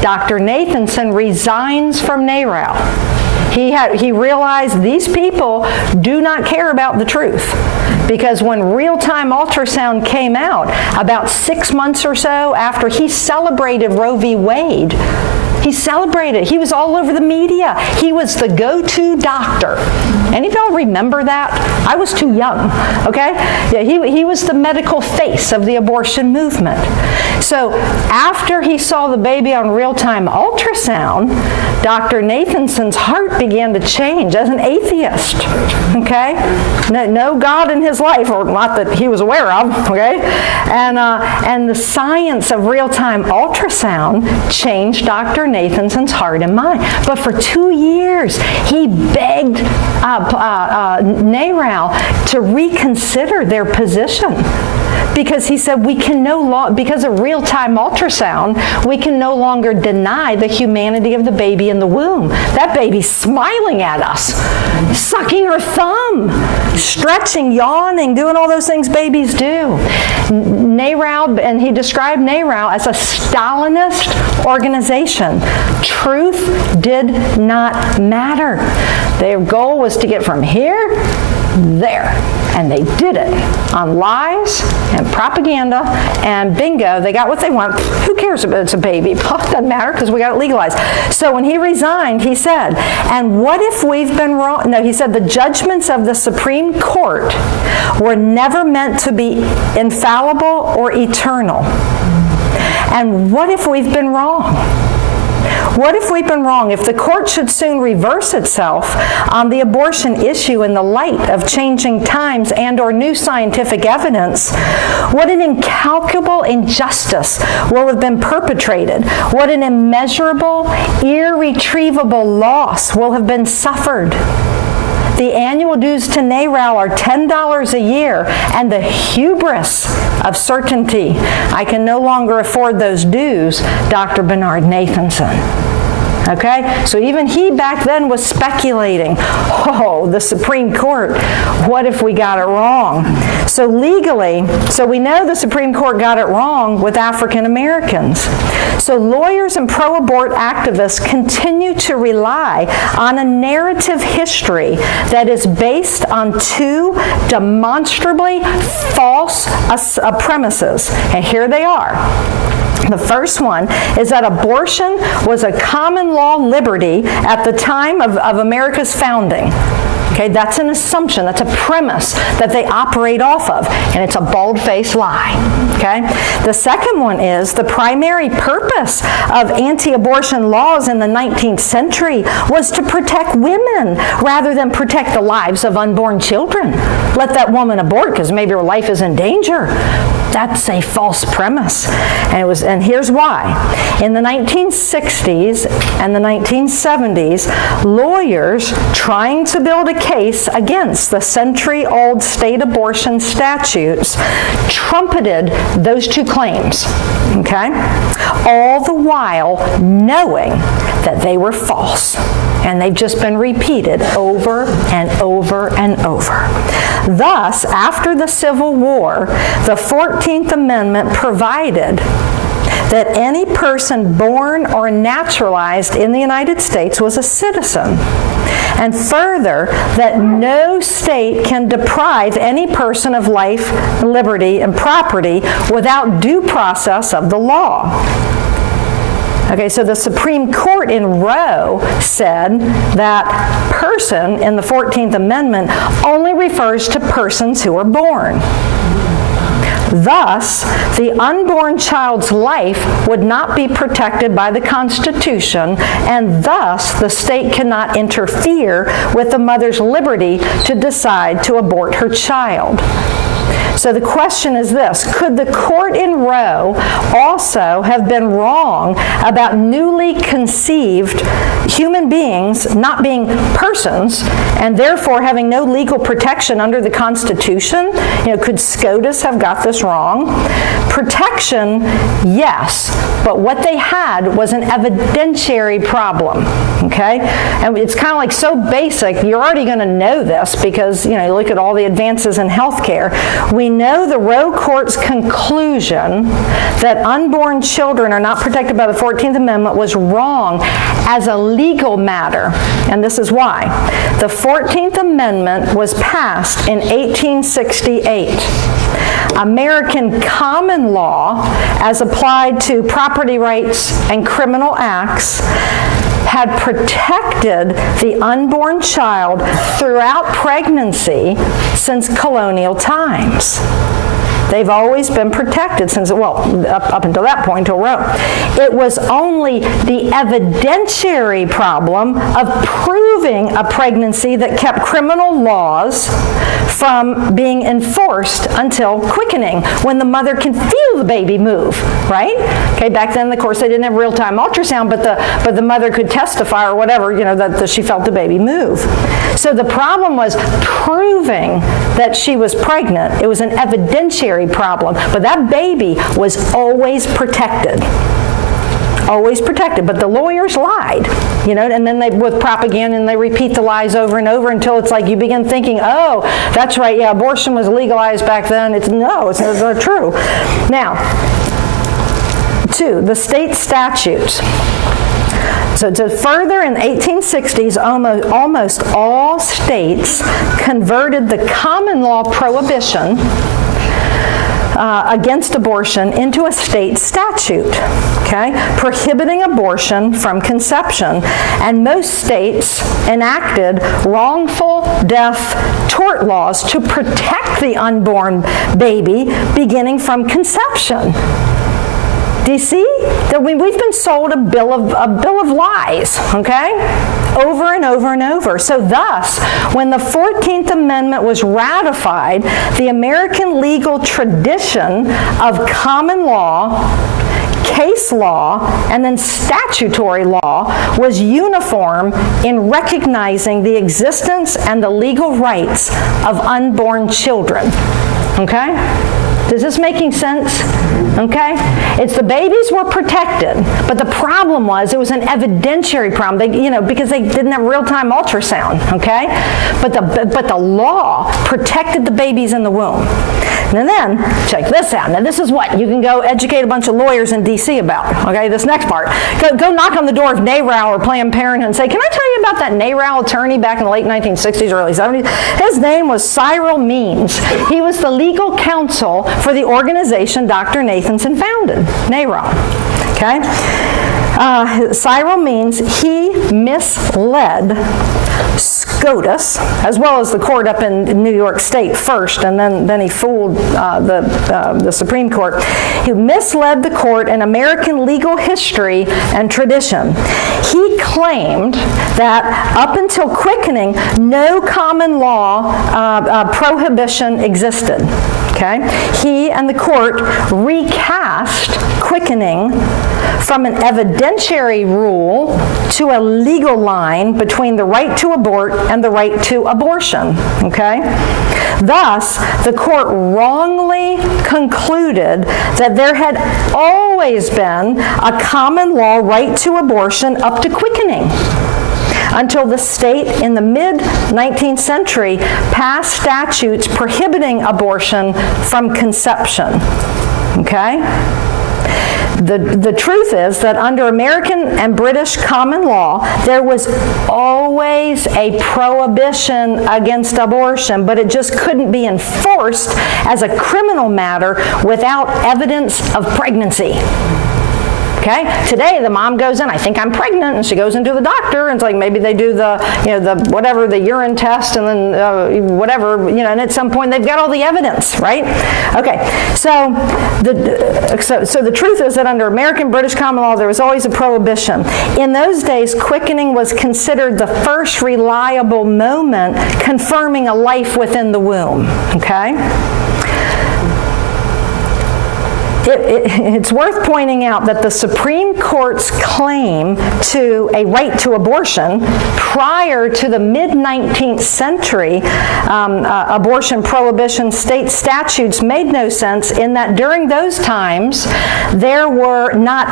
Dr. Nathanson resigns from NARAL. He realized these people do not care about the truth. Because when real-time ultrasound came out, about 6 months or so after he celebrated Roe v. Wade, he celebrated. He was all over the media. He was the go-to doctor. Any of y'all remember that? I was too young, okay? Yeah, he was the medical face of the abortion movement. So after he saw the baby on real-time ultrasound, Dr. Nathanson's heart began to change as an atheist, okay? No God in his life, or not that he was aware of, okay? And the science of real-time ultrasound changed Dr. Nathanson's heart and mind. But for 2 years, he begged NARAL to reconsider their position. Because he said because of real-time ultrasound, we can no longer deny the humanity of the baby in the womb. That baby's smiling at us, sucking her thumb, stretching, yawning, doing all those things babies do. NARAL, and he described NARAL as a Stalinist organization. Truth did not matter. Their goal was to get from here there. And they did it on lies and propaganda, and bingo, they got what they want. Who cares if it's a baby? It doesn't matter because we got it legalized. So when he resigned, he said, and what if we've been wrong? No, he said the judgments of the Supreme Court were never meant to be infallible or eternal. And what if we've been wrong? What if we've been wrong? If the court should soon reverse itself on the abortion issue in the light of changing times and or new scientific evidence, what an incalculable injustice will have been perpetrated. What an immeasurable, irretrievable loss will have been suffered. The annual dues to NARAL are $10 a year, and the hubris of certainty. I can no longer afford those dues, Dr. Bernard Nathanson. Okay? So even he back then was speculating, oh, the Supreme Court, what if we got it wrong? So legally, so we know the Supreme Court got it wrong with African Americans. So lawyers and pro-abort activists continue to rely on a narrative history that is based on two demonstrably false premises. And here they are. The first one is that abortion was a common law liberty at the time of America's founding. Okay, that's an assumption, that's a premise that they operate off of, and it's a bald-faced lie. Okay? The second one is the primary purpose of anti-abortion laws in the 19th century was to protect women rather than protect the lives of unborn children. Let that woman abort because maybe her life is in danger. That's a false premise. And here's why. In the 1960s and the 1970s, lawyers trying to build a case against the century-old state abortion statutes trumpeted those two claims, okay? All the while knowing that they were false. And they've just been repeated over and over and over. Thus, after the Civil War, the 14th Amendment provided that any person born or naturalized in the United States was a citizen. And further, that no state can deprive any person of life, liberty, and property without due process of the law. Okay, so the Supreme Court in Roe said that person in the 14th Amendment only refers to persons who are born. Thus, the unborn child's life would not be protected by the Constitution, and thus the state cannot interfere with the mother's liberty to decide to abort her child. So the question is this: could the court in Roe also have been wrong about newly conceived human beings not being persons and therefore having no legal protection under the Constitution? Could SCOTUS have got this wrong? Protection, yes, but what they had was an evidentiary problem, okay? And it's kind of like so basic, you're already going to know this because, you look at all the advances in healthcare. We know the Roe Court's conclusion that unborn children are not protected by the 14th Amendment was wrong as a legal matter, and this is why. The 14th Amendment was passed in 1868. American common law, as applied to property rights and criminal acts, had protected the unborn child throughout pregnancy since colonial times. They've always been protected since, up until that point, till Roe. It was only the evidentiary problem of proving a pregnancy that kept criminal laws from being enforced until quickening, when the mother can feel the baby move, right? Okay, back then, of course, they didn't have real-time ultrasound, but the mother could testify or whatever, that she felt the baby move. So the problem was proving that she was pregnant. It was an evidentiary problem, but that baby was always protected. Always protected, but the lawyers lied, and then with propaganda, and they repeat the lies over and over until it's like you begin thinking, oh, that's right, yeah, abortion was legalized back then. It's not true. Now, 2, the state statutes. So to further, in the 1860s, almost all states converted the common law prohibition against abortion into a state statute, okay, prohibiting abortion from conception. And most states enacted wrongful death tort laws to protect the unborn baby beginning from conception. Do you see? We've been sold a bill of lies, okay? Over and over and over. So thus, when the 14th Amendment was ratified, the American legal tradition of common law, case law, and then statutory law was uniform in recognizing the existence and the legal rights of unborn children. Okay? Is this making sense? Okay? It's the babies were protected, but the problem was it was an evidentiary problem. Because they didn't have real-time ultrasound. Okay? But the law protected the babies in the womb. And then, check this out. Now this is what you can go educate a bunch of lawyers in D.C. about. Okay? This next part. Go knock on the door of NARAL or Planned Parenthood and say, can I tell you about that NARAL attorney back in the late 1960s, early 70s? His name was Cyril Means. He was the legal counsel for the organization Dr. Nathanson founded, NARAL. Okay? Cyril Means he misled SCOTUS, as well as the court up in New York State first, and then he fooled the Supreme Court. He misled the court in American legal history and tradition. He claimed that up until quickening, no common law prohibition existed. Okay? He and the court recast quickening from an evidentiary rule to a legal line between the right to abort and the right to abortion. Okay? Thus, the court wrongly concluded that there had always been a common law right to abortion up to quickening. until the state in the mid-19th century passed statutes prohibiting abortion from conception. Okay? The truth is that under American and British common law, there was always a prohibition against abortion, but it just couldn't be enforced as a criminal matter without evidence of pregnancy. Okay? Today, the mom goes in, I think I'm pregnant, and she goes into the doctor, and it's like maybe they do the urine test, and then whatever, and at some point they've got all the evidence, right? Okay, so the truth is that under American British common law, there was always a prohibition. In those days, quickening was considered the first reliable moment confirming a life within the womb, okay? It's worth pointing out that the Supreme Court's claim to a right to abortion prior to the mid-19th century abortion prohibition state statutes made no sense in that during those times there were not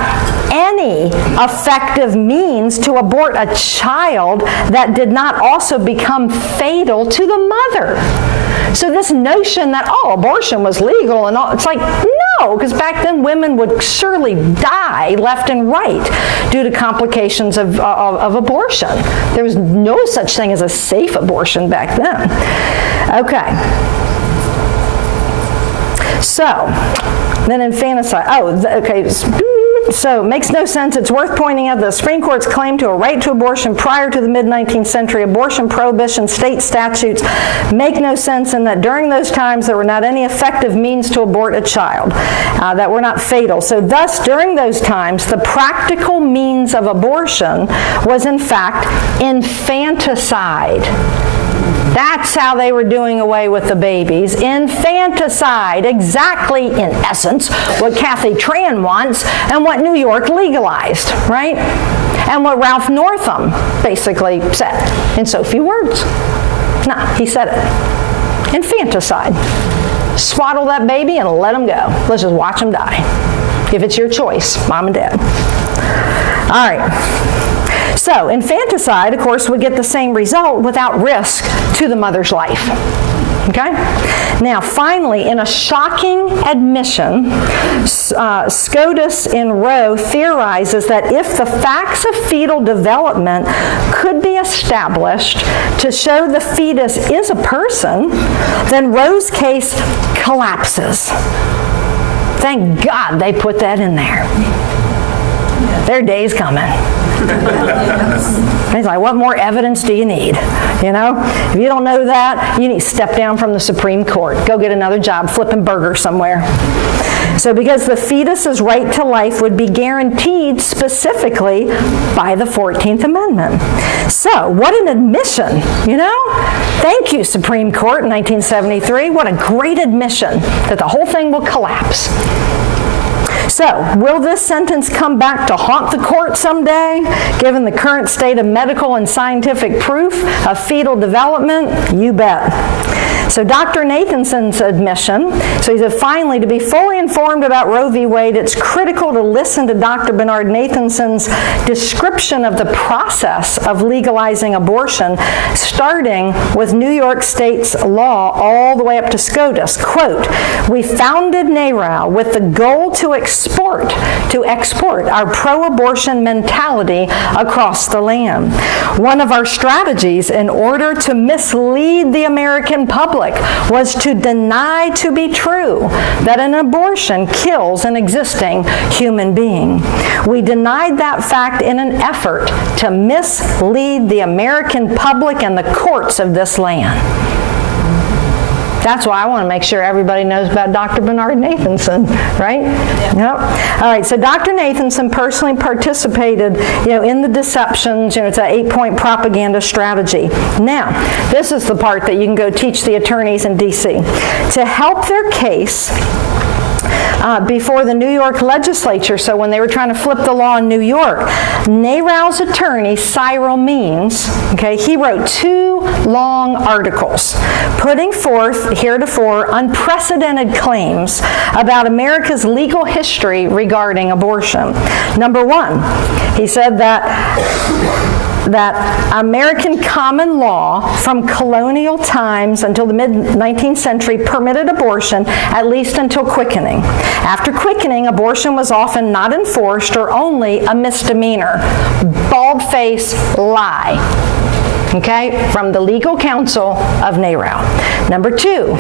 any effective means to abort a child that did not also become fatal to the mother. So this notion that, abortion was legal and all, it's like, no, because back then women would surely die left and right due to complications of abortion. There was no such thing as a safe abortion back then. Okay. So, then infanticide. So it makes no sense. It's worth pointing out that the Supreme Court's claim to a right to abortion prior to the mid-19th century abortion prohibition state statutes make no sense in that during those times there were not any effective means to abort a child that were not fatal. So thus, during those times, the practical means of abortion was in fact infanticide. That's how they were doing away with the babies. Infanticide, exactly, in essence, what Kathy Tran wants and what New York legalized, right? And what Ralph Northam basically said in so few words. No, he said it. Infanticide. Swaddle that baby and let him go. Let's just watch him die. If it's your choice, mom and dad. All right. So, infanticide, of course, would get the same result without risk to the mother's life. Okay? Now, finally, in a shocking admission, Scotus in Roe theorizes that if the facts of fetal development could be established to show the fetus is a person, then Roe's case collapses. Thank God they put that in there. Their day's coming. He's like, what more evidence do you need? If you don't know that, you need to step down from the Supreme Court. Go get another job flipping burgers somewhere. So because the fetus's right to life would be guaranteed specifically by the 14th Amendment. So what an admission, Thank you, Supreme Court in 1973. What a great admission that the whole thing will collapse. So, will this sentence come back to haunt the court someday, given the current state of medical and scientific proof of fetal development? You bet. So Dr. Nathanson's admission, so he said, finally, to be fully informed about Roe v. Wade, it's critical to listen to Dr. Bernard Nathanson's description of the process of legalizing abortion, starting with New York State's law all the way up to SCOTUS. Quote, we founded NARAL with the goal to export our pro-abortion mentality across the land. One of our strategies in order to mislead the American public was to deny to be true that an abortion kills an existing human being. We denied that fact in an effort to mislead the American public and the courts of this land. That's why I want to make sure everybody knows about Dr. Bernard Nathanson, right? Yeah. Yep. All right, so Dr. Nathanson personally participated, in the deceptions, it's an 8-point propaganda strategy. Now, this is the part that you can go teach the attorneys in D.C. To help their case before the New York legislature, so when they were trying to flip the law in New York, NARAL's attorney, Cyril Means, he wrote 2 long articles putting forth heretofore unprecedented claims about America's legal history regarding abortion. Number 1, he said that that American common law from colonial times until the mid-19th century permitted abortion at least until quickening. After quickening, abortion was often not enforced or only a misdemeanor. Bald-faced lie. Okay, from the Legal Counsel of Nehru. Number 2,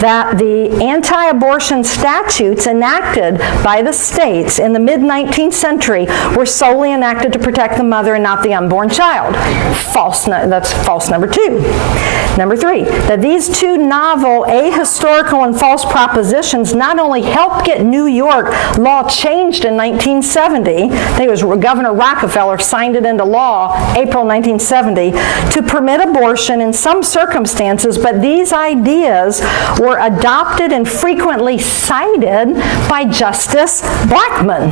that the anti-abortion statutes enacted by the states in the mid-19th century were solely enacted to protect the mother and not the unborn child. False. That's false number 2. Number 3, that these two novel, ahistorical, and false propositions not only helped get New York law changed in 1970, I think it was Governor Rockefeller signed it into law April 1970, to permit abortion in some circumstances, but these ideas were adopted and frequently cited by Justice Blackmun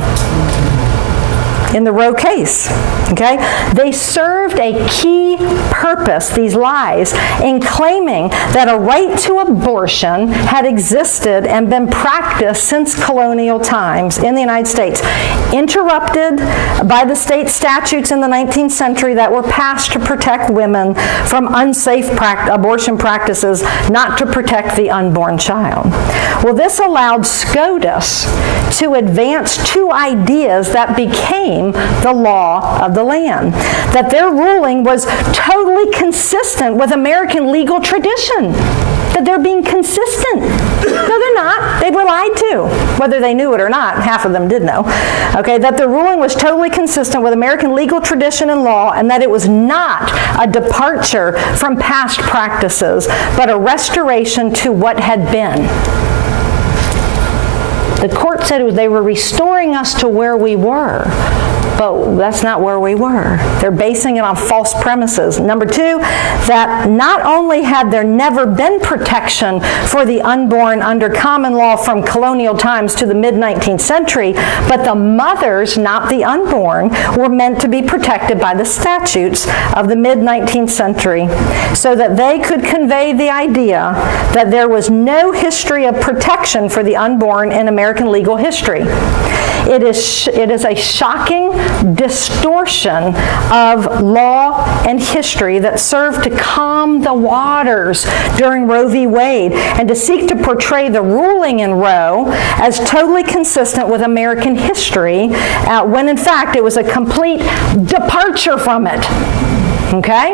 in the Roe case. Okay? They served a key purpose, these lies, in claiming that a right to abortion had existed and been practiced since colonial times in the United States, interrupted by the state statutes in the 19th century that were passed to protect women from unsafe abortion practices, not to protect the unborn child. Well, this allowed SCOTUS to advance two ideas that became the law of the land. That their ruling was totally consistent with American legal tradition. That they're being consistent. No, they're not. They were lied to. Whether they knew it or not, half of them did know. Okay, that the ruling was totally consistent with American legal tradition and law, and that it was not a departure from past practices, but a restoration to what had been. The court said they were restoring us to where we were, but that's not where we were. They're basing it on false premises. Number 2, that not only had there never been protection for the unborn under common law from colonial times to the mid-19th century, but the mothers, not the unborn, were meant to be protected by the statutes of the mid-19th century so that they could convey the idea that there was no history of protection for the unborn in American legal history. It is a shocking distortion of law and history that served to calm the waters during Roe v. Wade and to seek to portray the ruling in Roe as totally consistent with American history, when in fact it was a complete departure from it. Okay?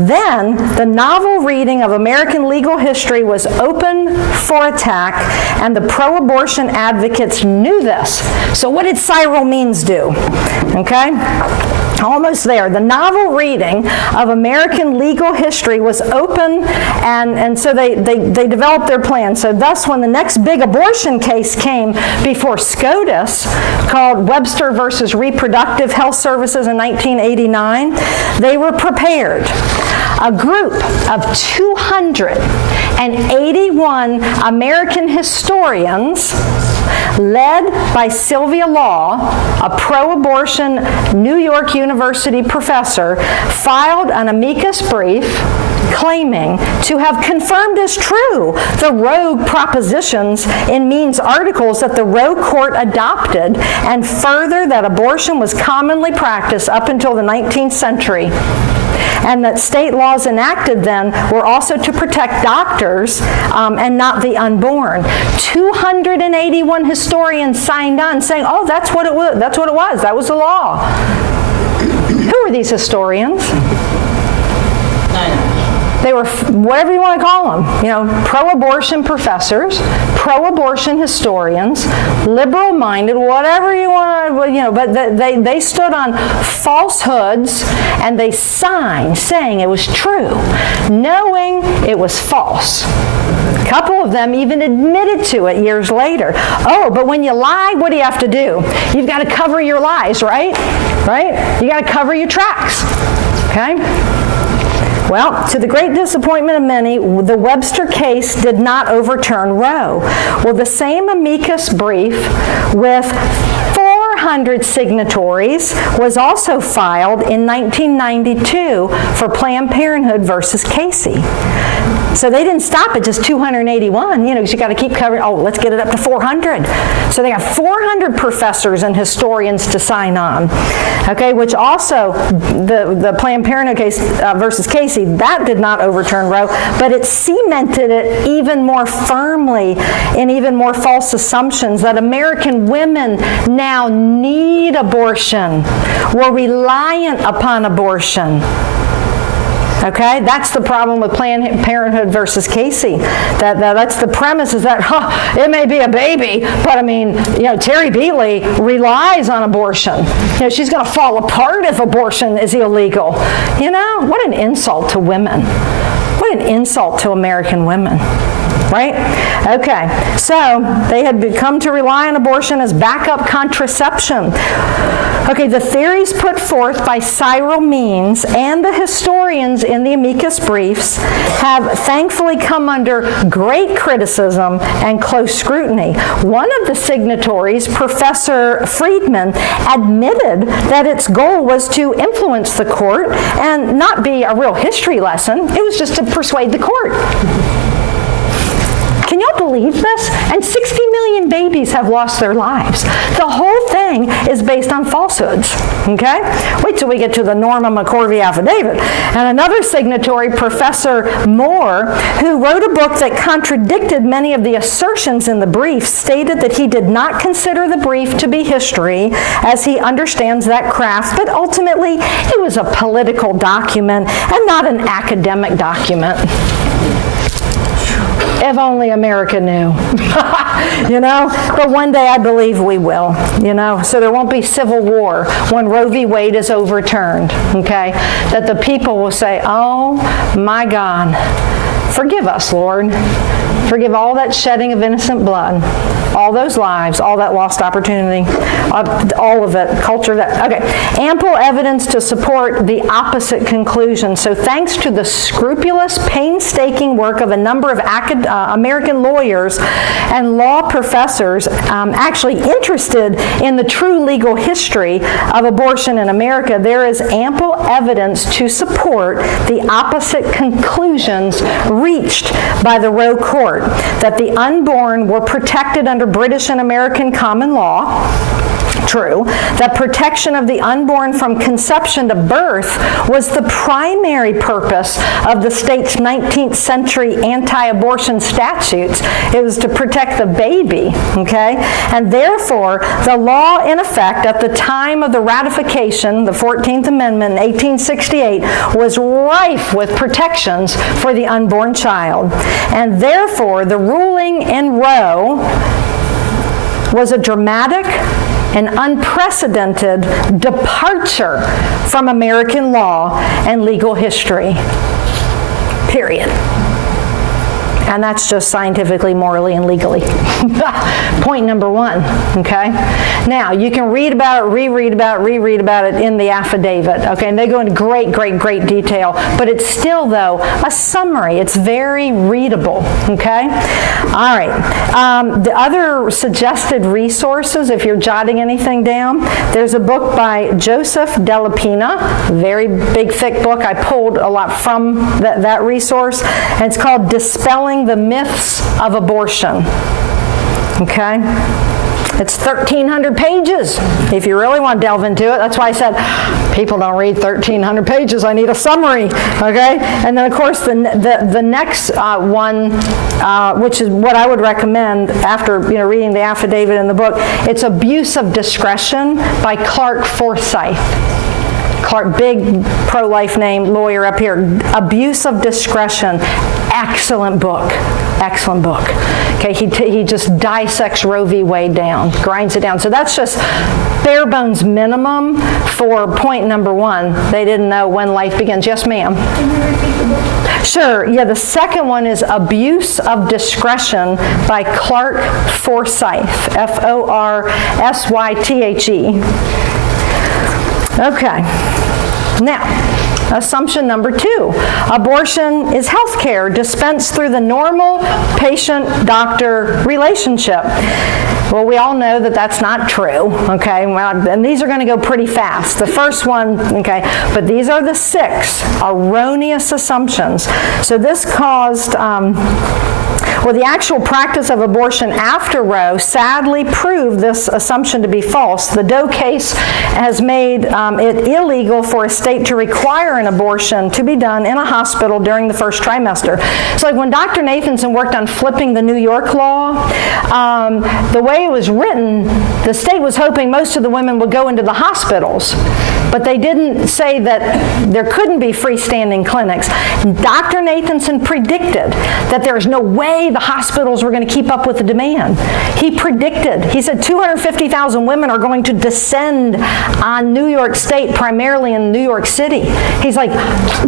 Then, the novel reading of American legal history was open for attack, and the pro-abortion advocates knew this. So what did Cyril Means do? Okay? Almost there. The novel reading of American legal history was open, and so they developed their plan. So thus, when the next big abortion case came before SCOTUS, called Webster versus Reproductive Health Services in 1989, they were prepared. A group of 281 American historians, led by Sylvia Law, a pro-abortion New York University professor, filed an amicus brief claiming to have confirmed as true the rogue propositions in Means' articles that the Roe court adopted, and further that abortion was commonly practiced up until the 19th century. And that state laws enacted then were also to protect doctors and not the unborn. 281 historians signed on saying, oh, that's what it was. That's what it was. That was the law. Who were these historians? They were whatever you want to call them, pro-abortion professors, pro-abortion historians, liberal-minded, whatever you want to, but they stood on falsehoods and they signed saying it was true, knowing it was false. A couple of them even admitted to it years later. Oh, but when you lie, what do you have to do? You've got to cover your lies, right? Right? You got to cover your tracks. Okay? Well, to the great disappointment of many, the Webster case did not overturn Roe. Well, the same amicus brief with 400 signatories was also filed in 1992 for Planned Parenthood versus Casey. So they didn't stop at just 281, because you got to keep covering, let's get it up to 400. So they got 400 professors and historians to sign on, okay, which also, the Planned Parenthood case versus Casey, that did not overturn Roe, but it cemented it even more firmly in even more false assumptions that American women now need abortion, were reliant upon abortion. Okay, that's the problem with Planned Parenthood versus Casey. That's the premise, is that it may be a baby, but Terry Beatley relies on abortion. She's going to fall apart if abortion is illegal. What an insult to women. What an insult to American women. Right? Okay, so they had come to rely on abortion as backup contraception. Okay, the theories put forth by Cyril Means and the historians in the amicus briefs have thankfully come under great criticism and close scrutiny. One of the signatories, Professor Friedman, admitted that its goal was to influence the court and not be a real history lesson. It was just to persuade the court. Can y'all believe this? And 60 million babies have lost their lives. The whole thing is based on falsehoods, okay? Wait till we get to the Norma McCorvey affidavit. And another signatory, Professor Moore, who wrote a book that contradicted many of the assertions in the brief, stated that he did not consider the brief to be history, as he understands that craft, but ultimately it was a political document and not an academic document. If only America knew, But one day I believe we will, So there won't be civil war when Roe v. Wade is overturned, okay? That the people will say, oh my God, forgive us, Lord. Forgive all that shedding of innocent blood, all those lives, all that lost opportunity, all of it, culture. Okay, ample evidence to support the opposite conclusion. So thanks to the scrupulous, painstaking work of a number of American lawyers and law professors actually interested in the true legal history of abortion in America, there is ample evidence to support the opposite conclusions reached by the Roe Court, that the unborn were protected under British and American common law. True, that protection of the unborn from conception to birth was the primary purpose of the state's 19th century anti-abortion statutes. It was to protect the baby, okay? And therefore, the law in effect at the time of the ratification, the 14th Amendment in 1868, was rife with protections for the unborn child. And therefore, the ruling in Roe was a dramatic an unprecedented departure from American law and legal history, period. And that's just scientifically, morally, and legally. Point number one, okay? Now, you can read about it, reread about it in the affidavit, okay? And they go into great, great, great detail. But it's still, though, a summary. It's very readable, okay? All right. The other suggested resources, if you're jotting anything down, there's a book by Joseph Della Pina, very big, thick book. I pulled a lot from that resource. And it's called Dispelling the Myths of Abortion. Okay? It's 1,300 pages if you really want to delve into it. That's why I said, people don't read 1,300 pages. I need a summary, okay? And then, of course, the next one, which is what I would recommend after reading the affidavit in the book, it's Abuse of Discretion by Clark Forsyth. Clark, big pro-life name, lawyer up here. Abuse of Discretion. Excellent book. Excellent book. Okay, he just dissects Roe v. Wade down, grinds it down. So that's just bare bones minimum for point number one. They didn't know when life begins. Yes, ma'am? Can you repeat the book? Sure. Yeah, the second one is Abuse of Discretion by Clark Forsyth. Forsythe. Okay. Now, assumption number 2. Abortion is health care dispensed through the normal patient-doctor relationship. Well, we all know that that's not true, okay? Well, and these are going to go pretty fast. The first one, okay, but these are the 6 erroneous assumptions. So this caused, well, the actual practice of abortion after Roe sadly proved this assumption to be false. The Doe case has made it illegal for a state to require an abortion to be done in a hospital during the first trimester. It's like when Dr. Nathanson worked on flipping the New York law, the way it was written, the state was hoping most of the women would go into the hospitals, but they didn't say that there couldn't be freestanding clinics. Dr. Nathanson predicted that there's no way the hospitals were going to keep up with the demand. He predicted, he said 250,000 women are going to descend on New York State, primarily in New York City. He's like,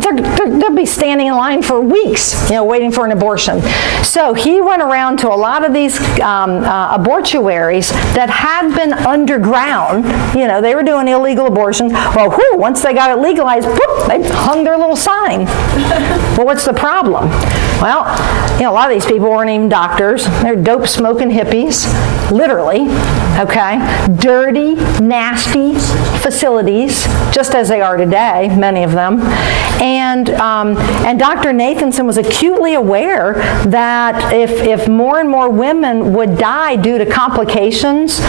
they'll be standing in line for weeks, waiting for an abortion. So he went around to a lot of these abortuaries that had been underground. They were doing illegal abortions. Well, once they got it legalized, whoop, they hung their little sign. Well, what's the problem? Well, a lot of these people weren't even doctors. They're dope-smoking hippies, literally, okay? Dirty, nasty facilities, just as they are today, many of them. And Dr. Nathanson was acutely aware that if more and more women would die due to complications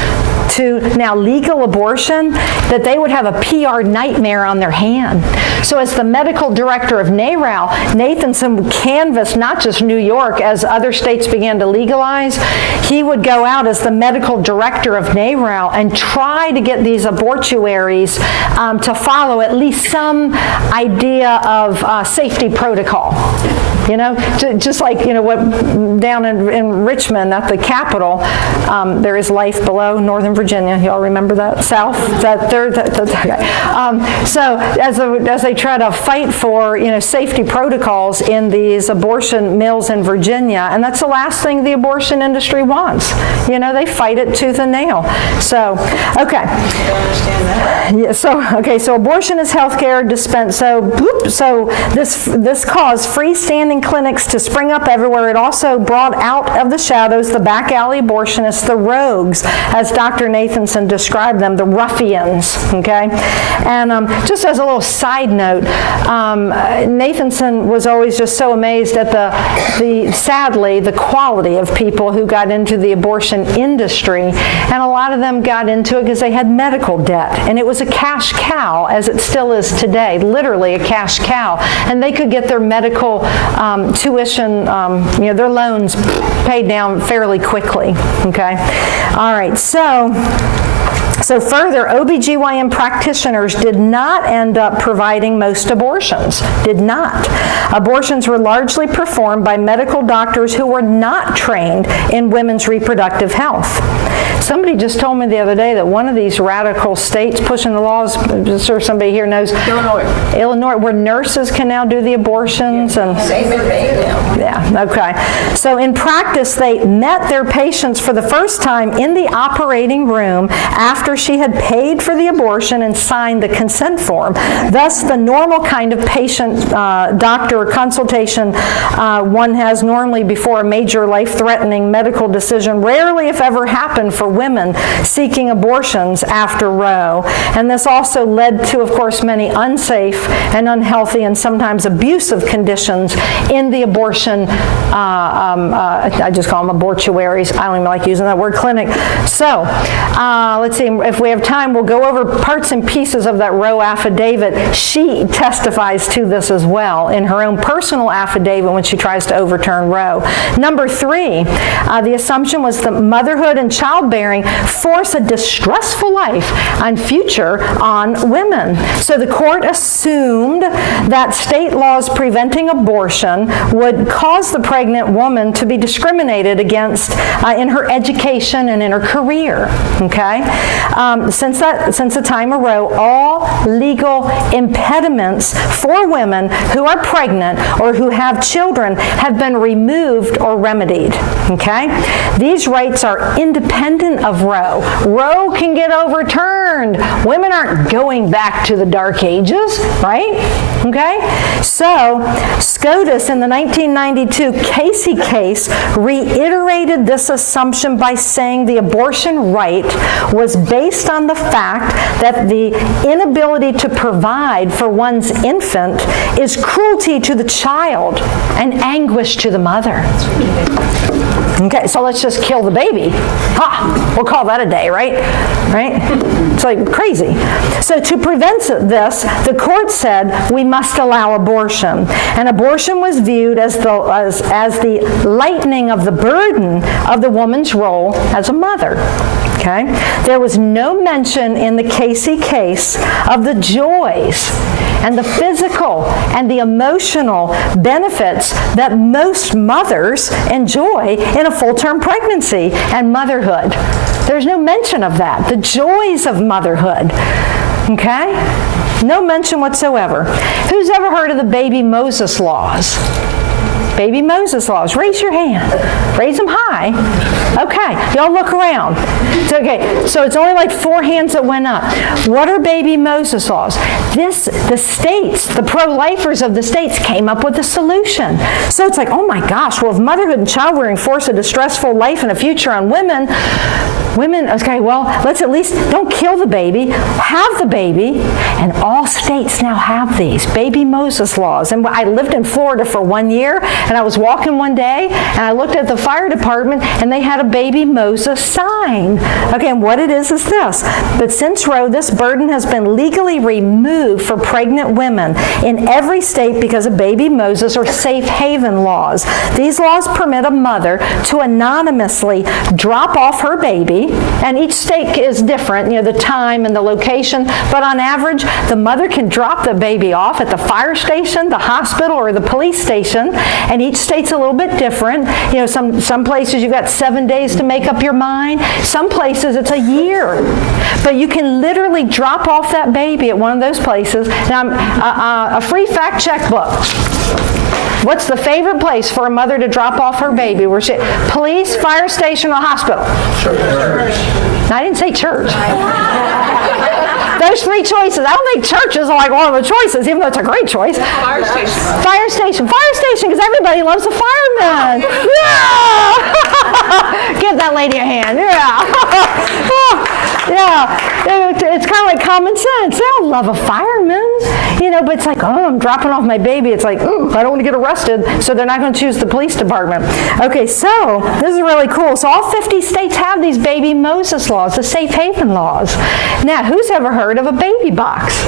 to now legal abortion, that they would have a PR nightmare on their hand. So as the medical director of NARAL, Nathanson canvassed not just New York as other states began to legalize. He would go out as the medical director of NARAL and try to get these abortuaries to follow at least some idea of safety protocol. Just like, what down in Richmond at the Capitol, there is life below Northern Virginia. You all remember that? South? That third? Okay. So as they try to fight for, safety protocols in these abortion mills in Virginia, and that's the last thing the abortion industry wants. They fight it tooth and nail. So, okay. Yeah, so abortion is health care dispensed. So this caused freestanding clinics to spring up everywhere. It also brought out of the shadows the back alley abortionists, the rogues, as Dr. Nathanson described them, the ruffians, okay? And just as a little side note, Nathanson was always just so amazed at sadly, the quality of people who got into the abortion industry, and a lot of them got into it because they had medical debt, and it was a cash cow, as it still is today, literally a cash cow, and they could get their medical tuition, their loans paid down fairly quickly, okay? All right, so further, OBGYN practitioners did not end up providing most abortions, did not. Abortions were largely performed by medical doctors who were not trained in women's reproductive health. Somebody just told me the other day that one of these radical states pushing the laws, I'm sure somebody here knows, Illinois, where nurses can now do the abortions. And yeah, okay. So in practice, they met their patients for the first time in the operating room after she had paid for the abortion and signed the consent form. Thus, the normal kind of patient-doctor consultation one has normally before a major life-threatening medical decision rarely, if ever, happened for women seeking abortions after Roe. And this also led to, of course, many unsafe and unhealthy and sometimes abusive conditions in the abortion, I just call them abortuaries. I don't even like using that word, clinic. So, let's see, if we have time, we'll go over parts and pieces of that Roe affidavit. She testifies to this as well in her own personal affidavit when she tries to overturn Roe. Number 3, the assumption was that motherhood and childbearing force a distressful life and future on women. So the court assumed that state laws preventing abortion would cause the pregnant woman to be discriminated against in her education and in her career. Okay? Since the time of Roe, all legal impediments for women who are pregnant or who have children have been removed or remedied. Okay? These rights are independent of Roe. Roe can get overturned learned women aren't going back to the Dark Ages, right? Okay? So, SCOTUS in the 1992 Casey case reiterated this assumption by saying the abortion right was based on the fact that the inability to provide for one's infant is cruelty to the child and anguish to the mother. Okay, so let's just kill the baby. Ha! We'll call that a day, right? Right? It's like crazy. So to prevent this, the court said we must allow abortion. And abortion was viewed as the lightening of the burden of the woman's role as a mother. Okay? There was no mention in the Casey case of the joys and the physical and the emotional benefits that most mothers enjoy in a full-term pregnancy and motherhood. There's no mention of that. The joys of motherhood. Okay? No mention whatsoever. Who's ever heard of the baby Moses laws? Baby Moses laws. Raise your hand. Raise them high. Okay. Y'all look around. So it's only like 4 hands that went up. What are baby Moses laws? The states, the pro-lifers of the states came up with a solution. So it's like, oh my gosh, well, if motherhood and childbearing force a distressful life and a future on women, okay, well, let's at least don't kill the baby, have the baby, and all states now have these baby Moses laws. And I lived in Florida for 1 year, and I was walking one day, and I looked at the fire department, and they had a baby Moses sign. Okay, and what it is this. But since Roe, this burden has been legally removed for pregnant women in every state because of baby Moses or safe haven laws. These laws permit a mother to anonymously drop off her baby, and each state is different, the time and the location, but on average, the mother can drop the baby off at the fire station, the hospital, or the police station, and each state's a little bit different. Some places you've got 7 days to make up your mind. Some places it's a year. But you can literally drop off that baby at one of those places. Now, a free fact check book. What's the favorite place for a mother to drop off her baby? Police, fire station, or hospital? Church. No, I didn't say church. Those 3 choices. I don't think church is like one of the choices, even though it's a great choice. Fire station. Fire station. Fire station, because everybody loves a fireman. Yeah! Give that lady a hand. Yeah. Yeah. It's kind of like common sense. They all love a fireman. But it's like, oh, I'm dropping off my baby. It's like, I don't want to get arrested, so they're not going to choose the police department. Okay, so this is really cool. So all 50 states have these baby Moses laws, the safe haven laws. Now, who's ever heard of a baby box?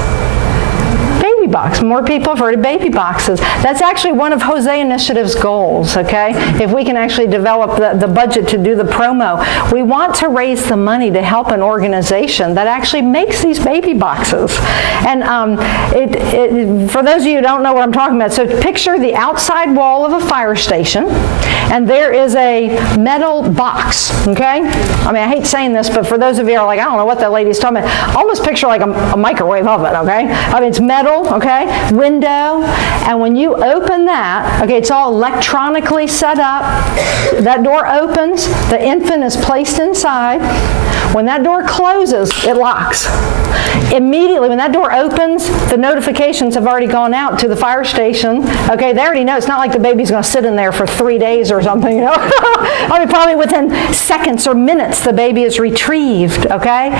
Baby box. More people have heard of baby boxes. That's actually one of Jose Initiative's goals, okay? If we can actually develop the budget to do the promo. We want to raise the money to help an organization that actually makes these baby boxes. And for those of you who don't know what I'm talking about, so picture the outside wall of a fire station, and there is a metal box, okay? I hate saying this, but for those of you who are like, I don't know what that lady's talking about, almost picture like a microwave oven, okay? It's metal, okay? Window, and when you open that, okay, it's all electronically set up. That door opens, the infant is placed inside. When that door closes, it locks. Immediately, when that door opens, the notifications have already gone out to the fire station. Okay, they already know. It's not like the baby's going to sit in there for 3 days or something, probably within seconds or minutes, the baby is retrieved, okay?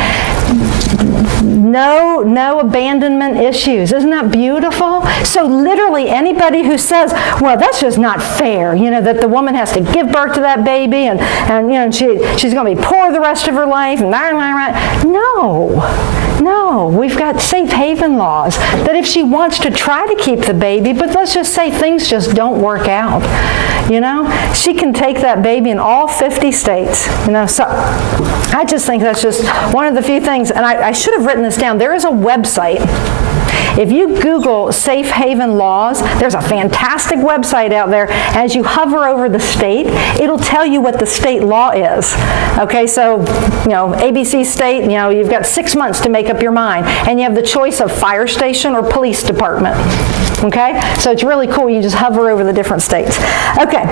No abandonment issues. Isn't that beautiful? So literally anybody who says, well, that's just not fair, that the woman has to give birth to that baby and she's going to be poor the rest of her life. And No, we've got safe haven laws that if she wants to try to keep the baby, but let's just say things just don't work out, she can take that baby in all 50 states, So I just think that's just one of the few things, and I should have written this down. There is a website. If you Google safe haven laws, there's a fantastic website out there. As you hover over the state, it'll tell you what the state law is. Okay, so, ABC state, you've got 6 months to make up your mind. And you have the choice of fire station or police department. Okay, so it's really cool. You just hover over the different states. Okay.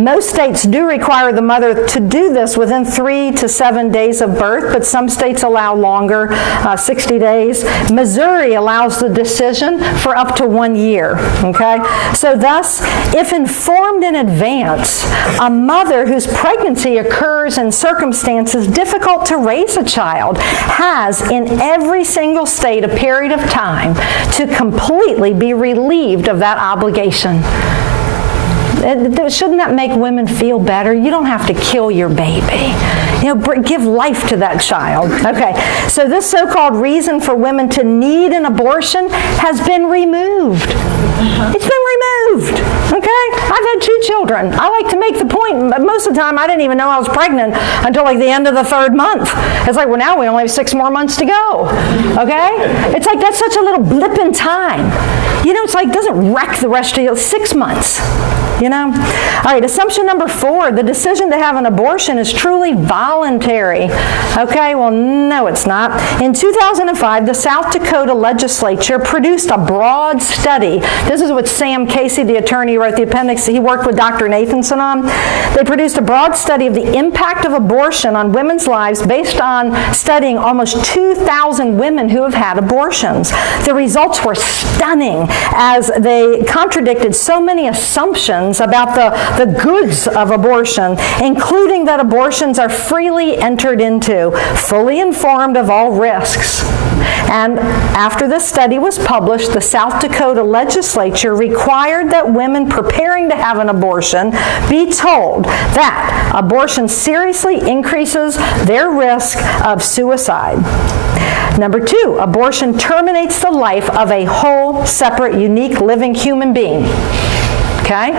Most states do require the mother to do this within 3 to 7 days of birth, but some states allow longer, 60 days. Missouri allows the decision for up to 1 year, okay? So thus, if informed in advance, a mother whose pregnancy occurs in circumstances difficult to raise a child has in every single state a period of time to completely be relieved of that obligation. Shouldn't that make women feel better? You don't have to kill your baby. Give life to that child. Okay, so this so-called reason for women to need an abortion has been removed. It's been removed, okay? I've had 2 children. I like to make the point, but most of the time I didn't even know I was pregnant until like the end of the 3rd month. It's like, well, now we only have 6 more months to go, okay? It's like that's such a little blip in time. It's like it doesn't wreck the rest of your 6 months. All right, assumption number 4, the decision to have an abortion is truly voluntary. Okay, well, no, it's not. In 2005, the South Dakota legislature produced a broad study. This is what Sam Casey, the attorney who wrote the appendix, he worked with Dr. Nathanson on. They produced a broad study of the impact of abortion on women's lives based on studying almost 2,000 women who have had abortions. The results were stunning as they contradicted so many assumptions about the goods of abortion, including that abortions are freely entered into, fully informed of all risks. And after this study was published, the South Dakota legislature required that women preparing to have an abortion be told that abortion seriously increases their risk of suicide. Number 2, abortion terminates the life of a whole, separate, unique, living human being. Okay?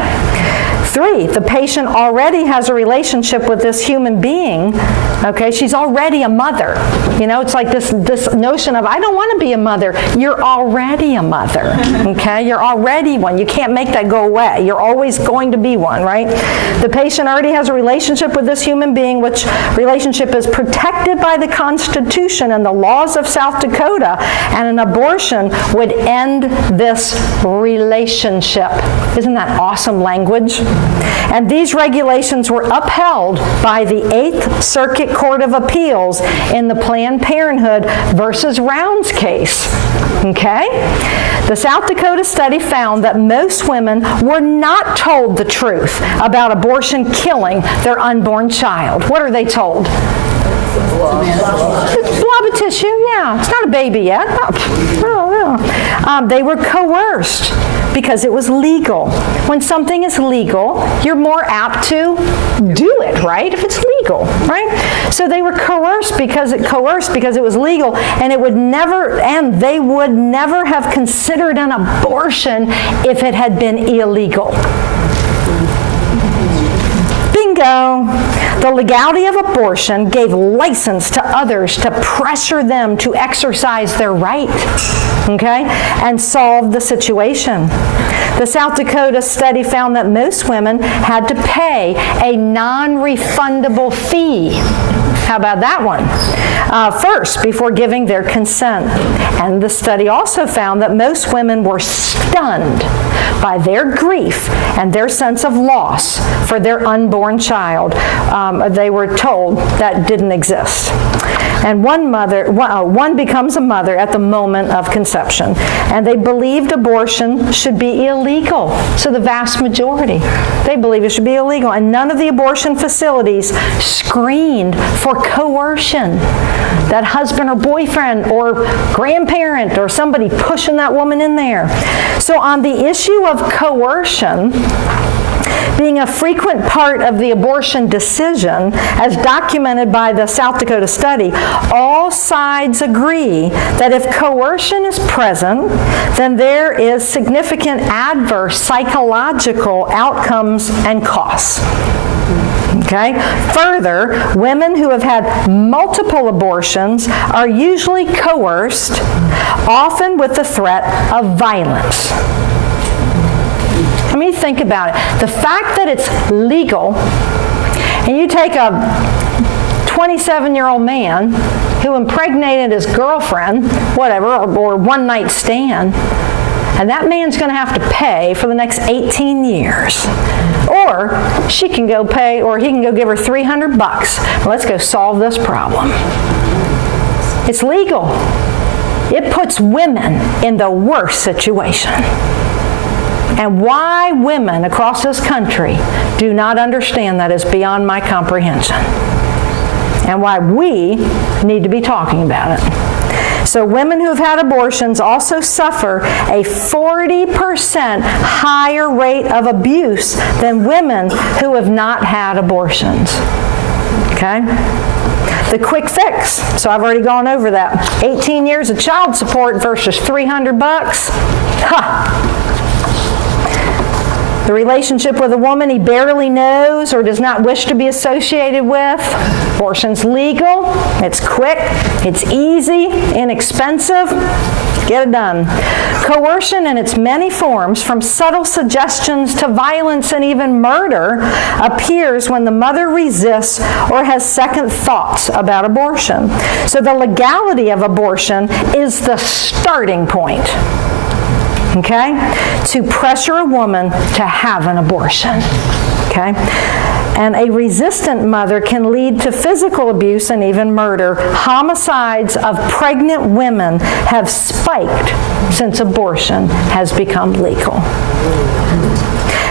3, the patient already has a relationship with this human being. Okay, she's already a mother. It's like this notion of, I don't want to be a mother. You're already a mother. Okay, you're already one. You can't make that go away. You're always going to be one, right? The patient already has a relationship with this human being, which relationship is protected by the Constitution and the laws of South Dakota, and an abortion would end this relationship. Isn't that awesome language? And these regulations were upheld by the 8th Circuit Court of Appeals in the Planned Parenthood versus Rounds case. Okay? The South Dakota study found that most women were not told the truth about abortion killing their unborn child. What are they told? It's a blob of tissue, yeah. It's not a baby yet. They were coerced because it was legal. When something is legal, you're more apt to do it, right? If it's legal, right? So they were coerced because it was legal, and they would never have considered an abortion if it had been illegal. Bingo! The legality of abortion gave license to others to pressure them to exercise their right, okay, and solve the situation. The South Dakota study found that most women had to pay a non-refundable fee. How about that one? First, before giving their consent. And the study also found that most women were stunned by their grief and their sense of loss for their unborn child. They were told that didn't exist. And one becomes a mother at the moment of conception. And they believed abortion should be illegal. So the vast majority, they believe it should be illegal. And none of the abortion facilities screened for coercion. That husband or boyfriend or grandparent or somebody pushing that woman in there. So on the issue of coercion being a frequent part of the abortion decision, as documented by the South Dakota study, all sides agree that if coercion is present, then there is significant adverse psychological outcomes and costs. Okay? Further, women who have had multiple abortions are usually coerced, often with the threat of violence. I mean, think about it. The fact that it's legal, and you take a 27-year-old man who impregnated his girlfriend, whatever, or one-night stand, and that man's going to have to pay for the next 18 years. Or or she can go pay, or he can go give her $300. Let's go solve this problem. It's legal. It puts women in the worst situation. And why women across this country do not understand that is beyond my comprehension. And why we need to be talking about it. So women who have had abortions also suffer a 40% higher rate of abuse than women who have not had abortions. Okay? The quick fix. So I've already gone over that. 18 years of child support versus $300. Ha! The relationship with a woman he barely knows or does not wish to be associated with. Abortion's legal. It's quick. It's easy. Inexpensive. Get it done. Coercion in its many forms, from subtle suggestions to violence and even murder, appears when the mother resists or has second thoughts about abortion. So the legality of abortion is the starting point. Okay? To pressure a woman to have an abortion. Okay? And a resistant mother can lead to physical abuse and even murder. Homicides of pregnant women have spiked since abortion has become legal.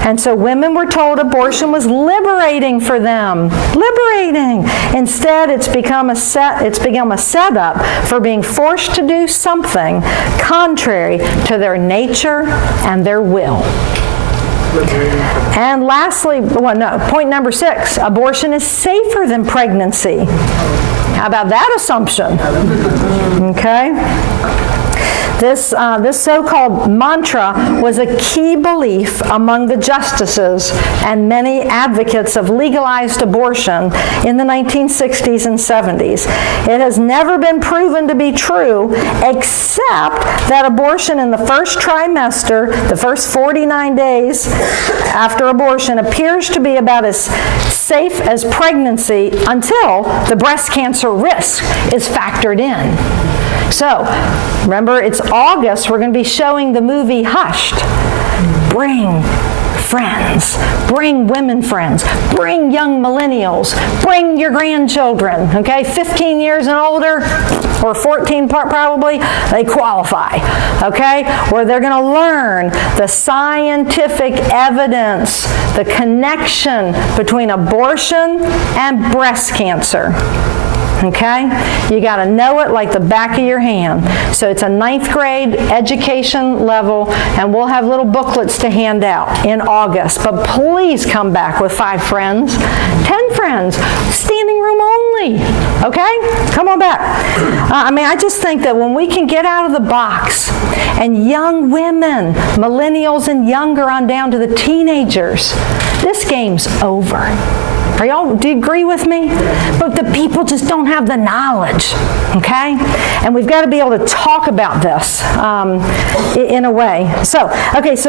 And so women were told abortion was liberating for them. Liberating. Instead, it's become a setup for being forced to do something contrary to their nature and their will. And lastly, point number 6, abortion is safer than pregnancy. How about that assumption? Okay. This so-called mantra was a key belief among the justices and many advocates of legalized abortion in the 1960s and 70s. It has never been proven to be true, except that abortion in the first trimester, the first 49 days after abortion, appears to be about as safe as pregnancy until the breast cancer risk is factored in. So, remember, it's August. We're going to be showing the movie Hushed. Bring friends. Bring women friends. Bring young millennials. Bring your grandchildren. Okay, 15 years and older, or 14 probably, they qualify. Okay, where they're going to learn the scientific evidence, the connection between abortion and breast cancer. Okay? You got to know it like the back of your hand. So it's a 9th grade education level, and we'll have little booklets to hand out in August. But please come back with 5 friends, 10 friends, standing room only. Okay? Come on back. I just think that when we can get out of the box, and young women, millennials and younger on down to the teenagers, this game's over. Do you agree with me? But the people just don't have the knowledge, okay? And we've got to be able to talk about this in a way. So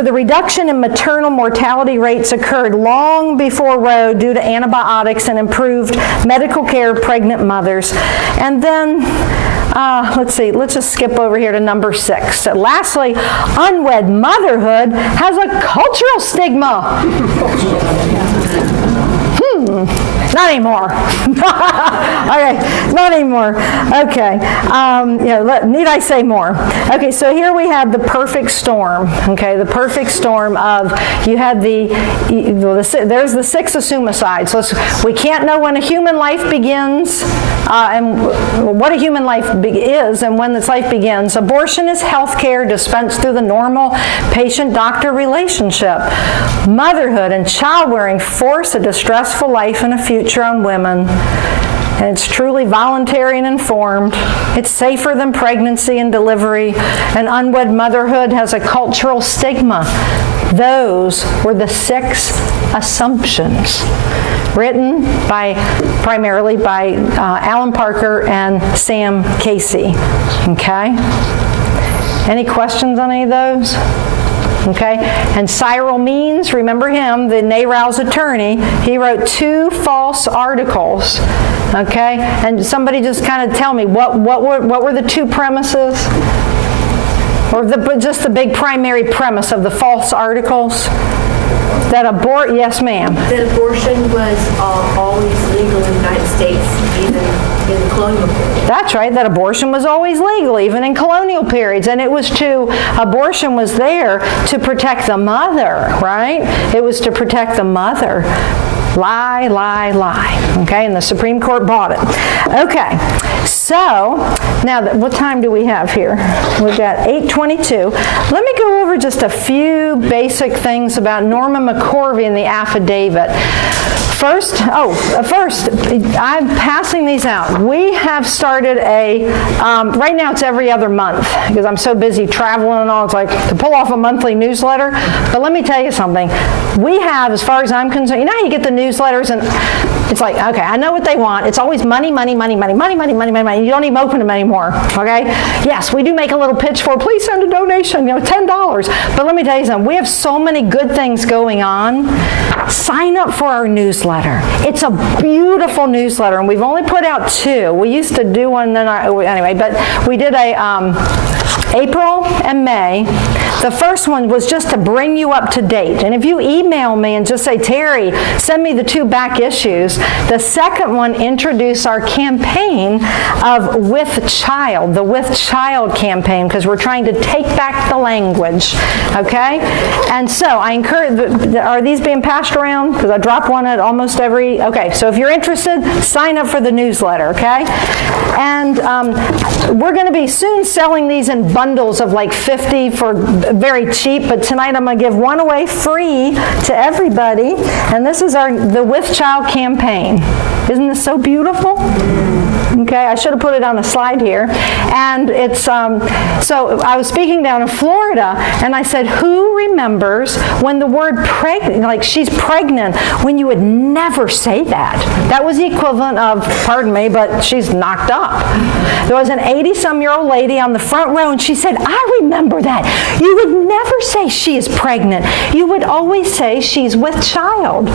the reduction in maternal mortality rates occurred long before Roe due to antibiotics and improved medical care of pregnant mothers. And then, let's just skip over here to number 6. So lastly, unwed motherhood has a cultural stigma. Not anymore. Okay, not anymore. Okay, need I say more? Okay, so here we have the perfect storm. Okay, the perfect storm of you had there's the 6 assumicides. We can't know when a human life begins and what a human life is and when this life begins. Abortion is health care dispensed through the normal patient-doctor relationship. Motherhood and child-rearing force a distressful life and a future on women. And it's truly voluntary and informed. It's safer than pregnancy and delivery. And unwed motherhood has a cultural stigma. Those were the 6 assumptions written primarily by Alan Parker and Sam Casey. Okay? Any questions on any of those? Okay, and Cyril Means, remember him, the NARAL's attorney, he wrote 2 false articles. Okay, and somebody just kind of tell me what were the 2 premises, or just the big primary premise of the false articles? Yes, ma'am. That abortion was always legal in the United States, even in the colonial period. That's right, that abortion was always legal, even in colonial periods. And abortion was there to protect the mother, right? It was to protect the mother. Lie, lie, lie. Okay, and the Supreme Court bought it. Okay, so now what time do we have here? We've got 8:22. Let me go over just a few basic things about Norma McCorvey and the affidavit. First, I'm passing these out. We have started right now it's every other month because I'm so busy traveling and all. It's like to pull off a monthly newsletter. But let me tell you something. We have, as far as I'm concerned, you know how you get the newsletters and it's like, okay, I know what they want. It's always money, money, money, money, money, money, money, money, money. You don't even open them anymore, okay? Yes, we do make a little pitch for, please send a donation, $10. But let me tell you something. We have so many good things going on. Sign up for our newsletter. It's a beautiful newsletter, and we've only put out 2. We used to do one, but we did April and May. The first one was just to bring you up to date. And if you email me and just say, Terry, send me the 2 back issues, the second one introduced our campaign of With Child, the With Child campaign, because we're trying to take back the language, okay? And so I encourage, are these being passed around? Because I drop one at almost every, okay, so if you're interested, sign up for the newsletter, okay? And we're going to be soon selling these in bundles of like 50 for very cheap, but tonight I'm going to give one away free to everybody, and this is the With Child campaign. Isn't this so beautiful? Okay, I should have put it on a slide here. And it's, so I was speaking down in Florida, and I said, who remembers when the word pregnant, like she's pregnant, when you would never say that? That was the equivalent of, pardon me, but she's knocked up. There was an 80-some-year-old lady on the front row, and she said, I remember that. You would never say she is pregnant. You would always say she's with child.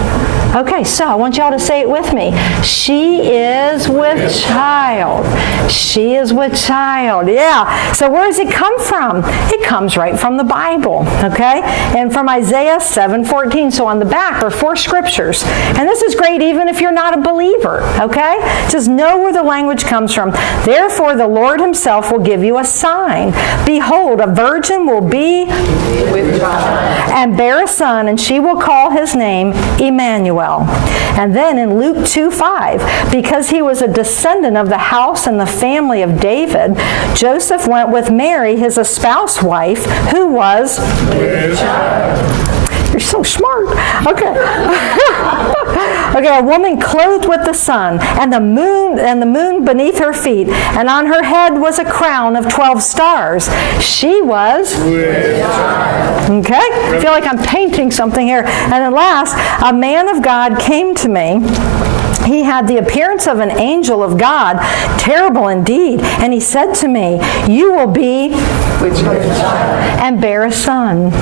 Okay, so I want y'all to say it with me. She is with child. She is with child. Yeah. So where does it come from? It comes right from the Bible. Okay? And from Isaiah 7:14. So on the back are 4 scriptures. And this is great even if you're not a believer. Okay? Just know where the language comes from. Therefore the Lord himself will give you a sign. Behold, a virgin will be with child and bear a son, and she will call his name Emmanuel. And then in Luke 2:5, because he was a descendant of the house and the family of David, Joseph went with Mary, his espoused wife, who was with child. You're so smart. Okay. Okay, a woman clothed with the sun, and the moon beneath her feet, and on her head was a crown of 12 stars. She was with child. Okay? I feel like I'm painting something here. And at last, a man of God came to me. He had the appearance of an angel of God, terrible indeed. And he said to me, you will be with child and bear a son.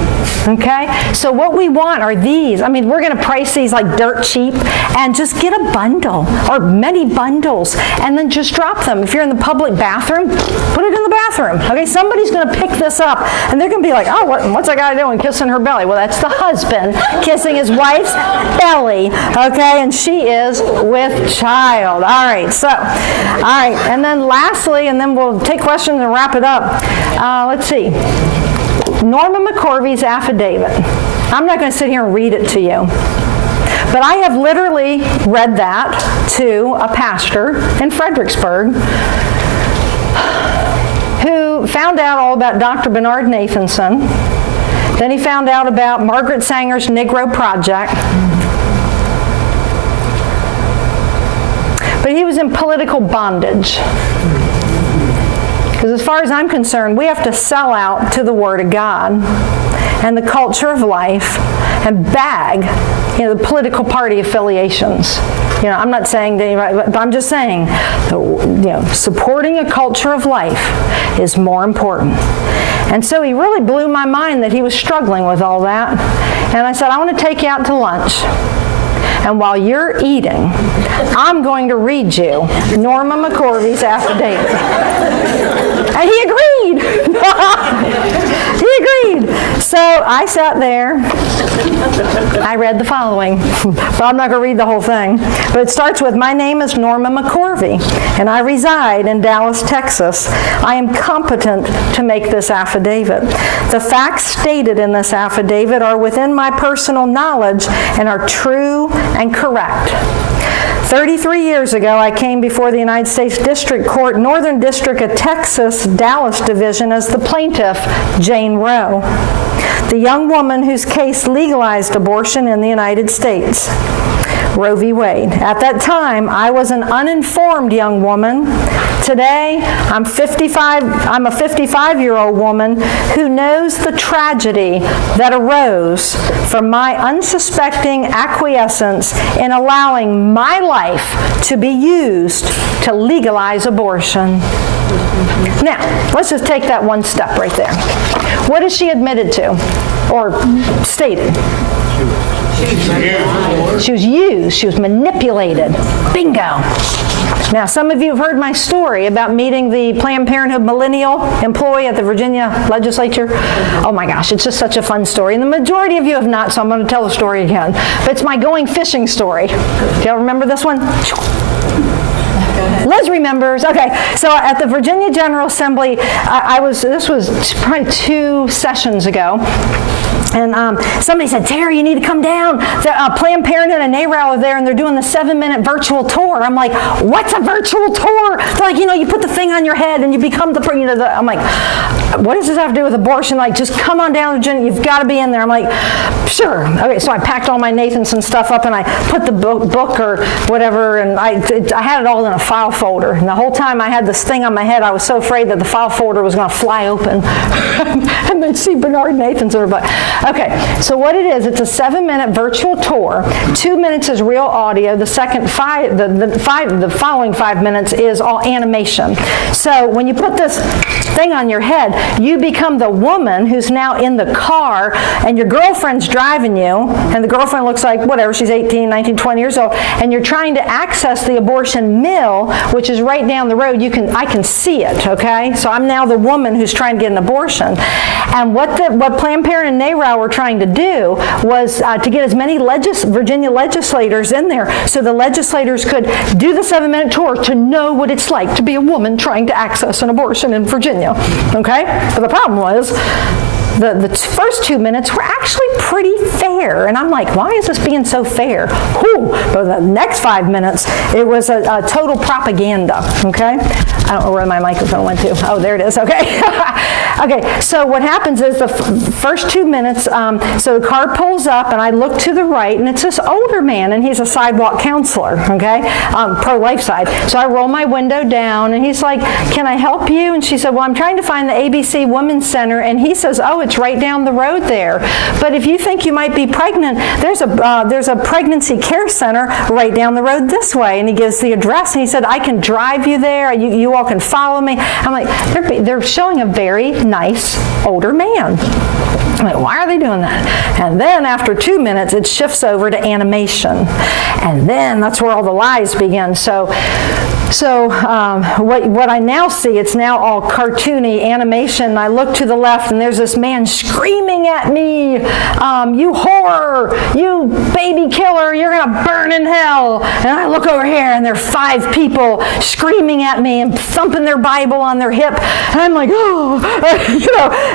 Okay? So what we want are these. I mean, we're going to price these like dirt cheap and just get a bundle or many bundles and then just drop them. If you're in the public bathroom, put it in the bathroom. Okay? Somebody's going to pick this up and they're going to be like, oh, what's that guy doing kissing her belly? Well, that's the husband kissing his wife's belly. Okay? And she is with child. All right. So, all right. And then lastly, and then we'll take questions and wrap it up. Let's see. Norma McCorvey's affidavit. I'm not going to sit here and read it to you. But I have literally read that to a pastor in Fredericksburg who found out all about Dr. Bernard Nathanson. Then he found out about Margaret Sanger's Negro Project. But he was in political bondage. Because as far as I'm concerned, we have to sell out to the Word of God and the culture of life and bag, the political party affiliations. I'm not saying that anybody, but I'm just saying, supporting a culture of life is more important. And so he really blew my mind that he was struggling with all that. And I said, I want to take you out to lunch. And while you're eating, I'm going to read you Norma McCorvey's affidavit. And he agreed. He agreed. So I sat there. I read the following, but I'm not going to read the whole thing. But it starts with, my name is Norma McCorvey, and I reside in Dallas, Texas. I am competent to make this affidavit. The facts stated in this affidavit are within my personal knowledge and are true and correct. 33 years ago, I came before the United States District Court, Northern District of Texas, Dallas Division, as the plaintiff, Jane Roe, the young woman whose case legalized abortion in the United States. Roe v. Wade. At that time, I was an uninformed young woman. Today, I'm a 55-year-old woman who knows the tragedy that arose from my unsuspecting acquiescence in allowing my life to be used to legalize abortion. Now, let's just take that one step right there. What is she admitted to or stated? She was used. She was manipulated. Bingo. Now, some of you have heard my story about meeting the Planned Parenthood millennial employee at the Virginia legislature. Oh my gosh, it's just such a fun story. And the majority of you have not, so I'm going to tell the story again. But it's my going fishing story. Do y'all remember this one? Liz remembers. Okay, so at the Virginia General Assembly, this was probably 2 sessions ago. And somebody said, Terry, you need to come down. Planned Parenthood and NARAL are there, and they're doing the 7-minute virtual tour. I'm like, what's a virtual tour? They're like, you put the thing on your head, and you become I'm like, what does this have to do with abortion? Like, just come on down, Virginia. You've got to be in there. I'm like, sure. Okay, so I packed all my Nathanson stuff up, and I put the book or whatever, and I had it all in a file folder. And the whole time I had this thing on my head, I was so afraid that the file folder was going to fly open. And they'd see Bernard Nathanson. But okay, so what it is, it's a 7-minute virtual tour. 2 minutes is real audio. The following 5 minutes is all animation. So when you put this thing on your head, you become the woman who's now in the car, and your girlfriend's driving you, and the girlfriend looks like, whatever, she's 18, 19, 20 years old, and you're trying to access the abortion mill, which is right down the road. I can see it, okay? So I'm now the woman who's trying to get an abortion. And what Planned Parenthood and NARAL were trying to do was to get as many Virginia legislators in there so the legislators could do the 7-minute tour to know what it's like to be a woman trying to access an abortion in Virginia, okay? But the problem was, the first 2 minutes were actually pretty fair. And I'm like, why is this being so fair? Whew. But the next 5 minutes, it was a total propaganda, okay? I don't know where my microphone went to. Oh, there it is, okay. Okay, so what happens is the first 2 minutes, so the car pulls up, and I look to the right, and it's this older man, and he's a sidewalk counselor, okay, pro-life side. So I roll my window down, and he's like, can I help you? And she said, well, I'm trying to find the ABC Women's Center. And he says, oh, it's right down the road there. But if you think you might be pregnant, there's a pregnancy care center right down the road this way. And he gives the address, and he said, I can drive you there. You all can follow me. I'm like, they're showing a very nice older man. I'm like, why are they doing that? And then after 2 minutes, it shifts over to animation. And then that's where all the lies begin. So what I now see, it's now all cartoony animation. I look to the left, and there's this man screaming at me, you whore, you baby killer, you're going to burn in hell. And I look over here, and there are 5 people screaming at me and thumping their Bible on their hip. And I'm like, oh,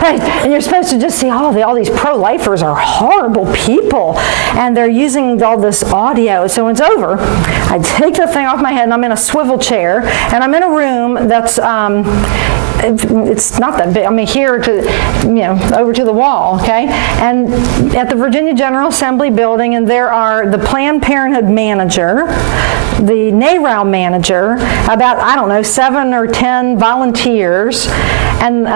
and you're supposed to just see all these pro-lifers are horrible people. And they're using all this audio. So when it's over, I take the thing off my head, and I'm in a swivel chair, and I'm in a room that's it's not that big. I mean, here to over to the wall, okay? And at the Virginia General Assembly building, and there are the Planned Parenthood manager, the NARAL manager, about 7 or 10 volunteers, and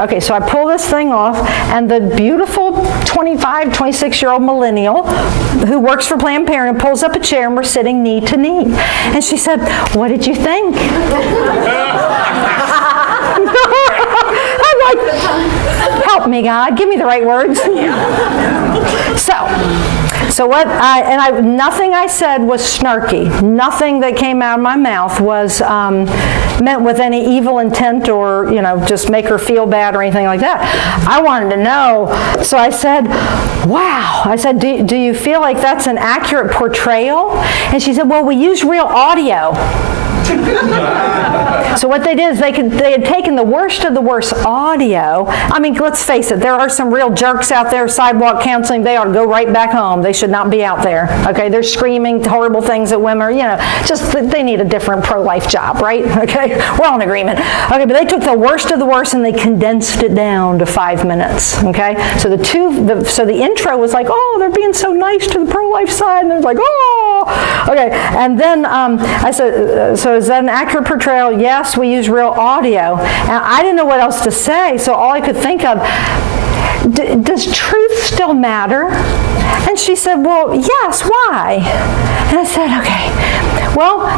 okay, so I pull this thing off, and the beautiful 25, 26-year-old millennial who works for Planned Parenthood pulls up a chair, and we're sitting knee to knee. And she said, what did you think? I'm like, help me, God, give me the right words. So nothing I said was snarky. Nothing that came out of my mouth was meant with any evil intent or, just make her feel bad or anything like that. I wanted to know. So I said, wow. I said, do you feel like that's an accurate portrayal? And she said, well, we use real audio. So what they did is they had taken the worst of the worst audio. I mean, let's face it, there are some real jerks out there, sidewalk counseling, they ought to go right back home. They should not be out there, okay? They're screaming horrible things at women, just they need a different pro-life job, right? Okay, we're all in agreement. Okay, but they took the worst of the worst and they condensed it down to 5 minutes, okay? So the intro was like, oh, they're being so nice to the pro-life side, and they're like, oh, okay. And then I said, so is that an accurate portrayal? Yes, we use real audio. And I didn't know what else to say, so all I could think of, does truth still matter? And she said, well, yes, why? And I said, okay, well,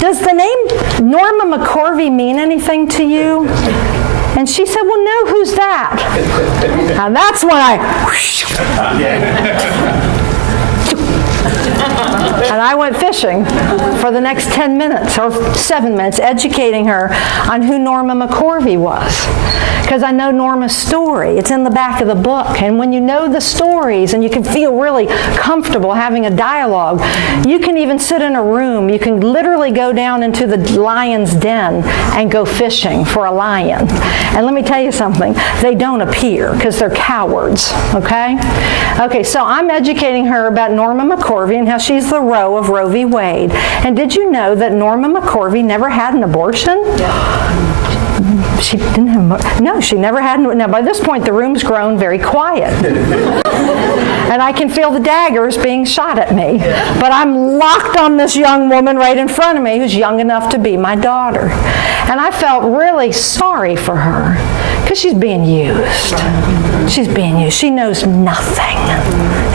does the name Norma McCorvey mean anything to you? And she said, well, no, who's that? And that's when and I went fishing for the next 10 minutes or 7 minutes, educating her on who Norma McCorvey was. Because I know Norma's story. It's in the back of the book. And when you know the stories and you can feel really comfortable having a dialogue, you can even sit in a room. You can literally go down into the lion's den and go fishing for a lion. And let me tell you something. They don't appear because they're cowards, okay? Okay, so I'm educating her about Norma McCorvey and how she's the Roe of Roe v. Wade. And did you know that Norma McCorvey never had an abortion? She didn't have, no, she never had. Now, by this point, the room's grown very quiet. And I can feel the daggers being shot at me. But I'm locked on this young woman right in front of me who's young enough to be my daughter. And I felt really sorry for her because she's being used. She's being used. She knows nothing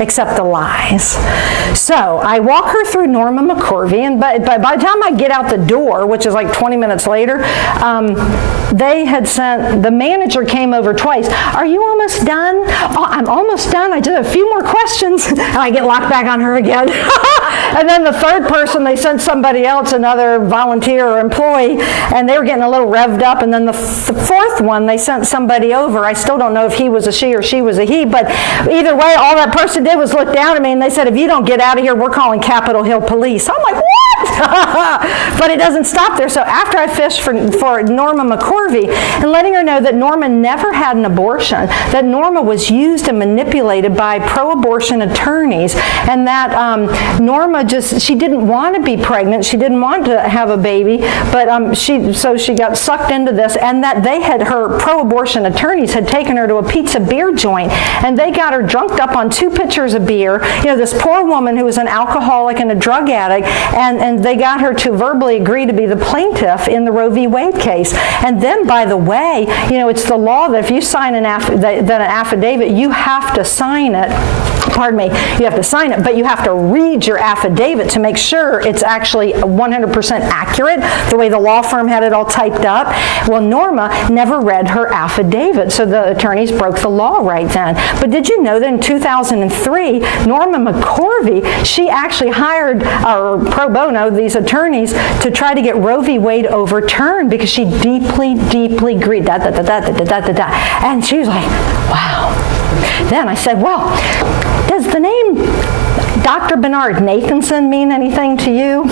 except the lies. So I walk her through Norma McCorvey, and by the time I get out the door, which is like 20 minutes later, the manager came over twice. Are you almost done? Oh, I'm almost done. I just have a few more questions. And I get locked back on her again. And then the third person, they sent somebody else, another volunteer or employee, and they were getting a little revved up. And then the fourth one, they sent somebody over. I still don't know if he was a she or she was a he, but either way, all that person did was look down at me and they said, if you don't get out of here, we're calling Capitol Hill Police. I'm like, what? But it doesn't stop there. So after I fished for Norma McCorvey and letting her know that Norma never had an abortion, that Norma was used and manipulated by pro-abortion attorneys, and that Norma she didn't want to be pregnant, she didn't want to have a baby, but so she got sucked into this, and that her pro-abortion attorneys had taken her to a pizza beer joint, and they got her drunked up on 2 pitchers of beer. This poor woman who was an alcoholic and a drug addict, and they got her to verbally agree to be the plaintiff in the Roe v. Wade case. And then, by the way, it's the law that if you sign an affidavit, you have to sign it. Pardon me, you have to sign it, but you have to read your affidavit to make sure it's actually 100% accurate, the way the law firm had it all typed up. Well, Norma never read her affidavit, so the attorneys broke the law right then. But did you know that in 2003, Norma McCorvey, she actually hired, pro bono, these attorneys to try to get Roe v. Wade overturned because she deeply, deeply agreed. And she was like, wow. Then I said, well, does the name Dr. Bernard Nathanson mean anything to you?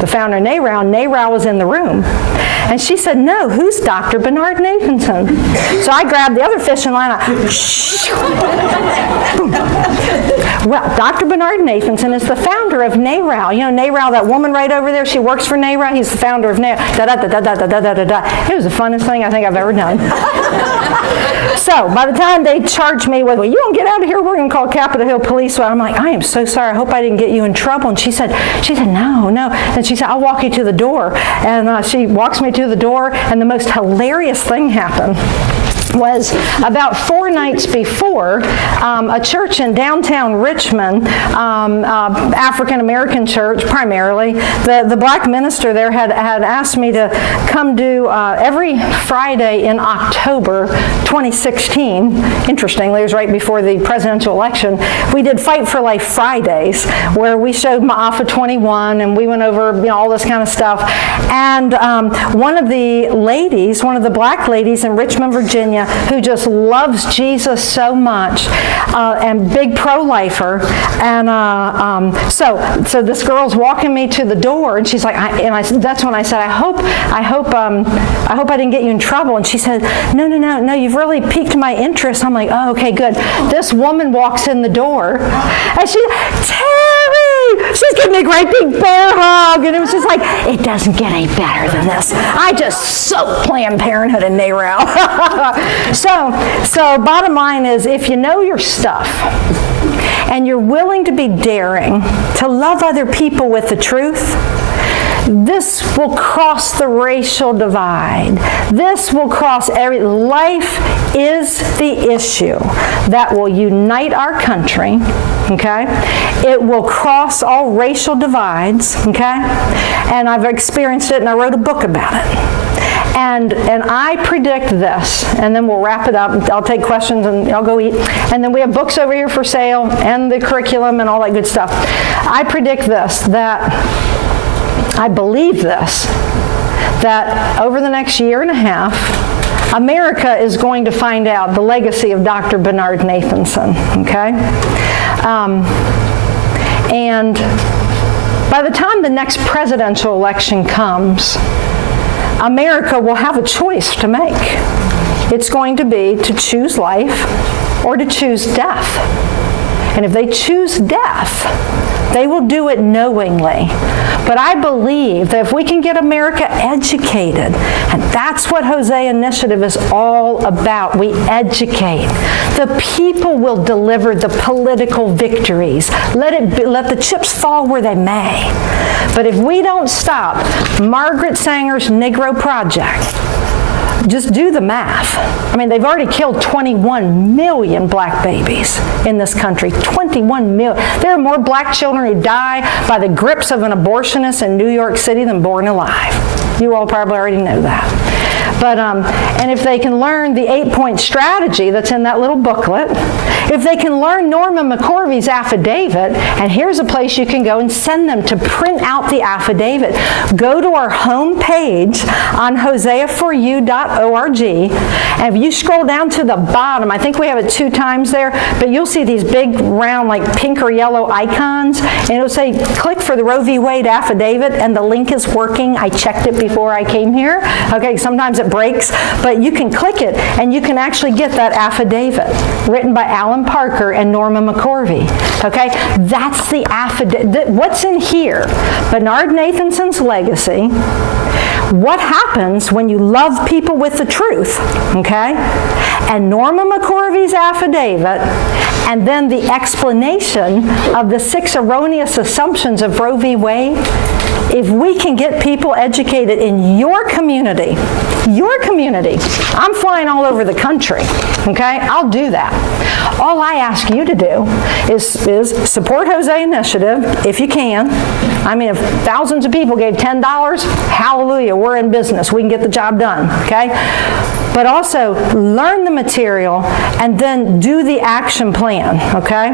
The founder of NARAL was in the room. And she said, no, who's Dr. Bernard Nathanson? So I grabbed the other fishing line. Well, Dr. Bernard Nathanson is the founder of NARAL. NARAL, that woman right over there, she works for NARAL. He's the founder of NARAL. It was the funnest thing I think I've ever done. So by the time they charged me with, well, you don't get out of here, we're going to call Capitol Hill Police. So I'm like, I am so sorry. I hope I didn't get you in trouble. And she said, no. And she said, I'll walk you to the door. And she walks me to the door, and the most hilarious thing happened. was about 4 nights before, a church in downtown Richmond, African-American church primarily, the black minister there had asked me to come do every Friday in October 2016. Interestingly, it was right before the presidential election. We did Fight for Life Fridays, where we showed Ma'afa 21 and we went over all this kind of stuff. And one of the black ladies in Richmond, Virginia, who just loves Jesus so much, and big pro-lifer, and so this girl's walking me to the door, and she's like, that's when I said, I hope I didn't get you in trouble. And she said, no, you've really piqued my interest. I'm like, oh, okay, good. This woman walks in the door, and Terry! She's giving me a great big bear hug, and it was just like, it doesn't get any better than this. I just soaked Planned Parenthood and NARAL. So bottom line is, if you know your stuff, and you're willing to be daring to love other people with the truth, this will cross the racial divide. This will cross life is the issue that will unite our country, okay? It will cross all racial divides, okay? And I've experienced it, and I wrote a book about it. And I predict this, and then we'll wrap it up. I'll take questions and I'll go eat. And then we have books over here for sale and the curriculum and all that good stuff. I predict this, I believe this, that over the next year and a half, America is going to find out the legacy of Dr. Bernard Nathanson, okay? And by the time the next presidential election comes, America will have a choice to make. It's going to be to choose life or to choose death. And if they choose death, they will do it knowingly. But I believe that if we can get America educated, and that's what Hosea Initiative is all about, we educate. The people will deliver the political victories. Let the chips fall where they may. But if we don't stop Margaret Sanger's Negro Project, just do the math. I mean, they've already killed 21 million black babies in this country. 21 million. There are more black children who die by the grips of an abortionist in New York City than born alive. You all probably already know that. But, and if they can learn the 8-point strategy that's in that little booklet, if they can learn Norma McCorvey's affidavit, and here's a place you can go and send them to print out the affidavit. Go to our home page on hoseaforyou.org, and if you scroll down to the bottom, I think we have it 2 times there, but you'll see these big round like pink or yellow icons, and it'll say click for the Roe v. Wade affidavit, and the link is working. I checked it before I came here. Okay, sometimes it breaks, but you can click it and you can actually get that affidavit written by Alan Parker and Norma McCorvey. Okay, that's the affidavit. What's in here? Bernard Nathanson's legacy. What happens when you love people with the truth? Okay, and Norma McCorvey's affidavit, and then the explanation of the 6 erroneous assumptions of Roe v. Wade. If we can get people educated in your community, I'm flying all over the country, okay? I'll do that. All I ask you to do is support Hosea Initiative if you can. I mean, if thousands of people gave $10, hallelujah, we're in business. We can get the job done, okay? But also learn the material and then do the action plan, okay?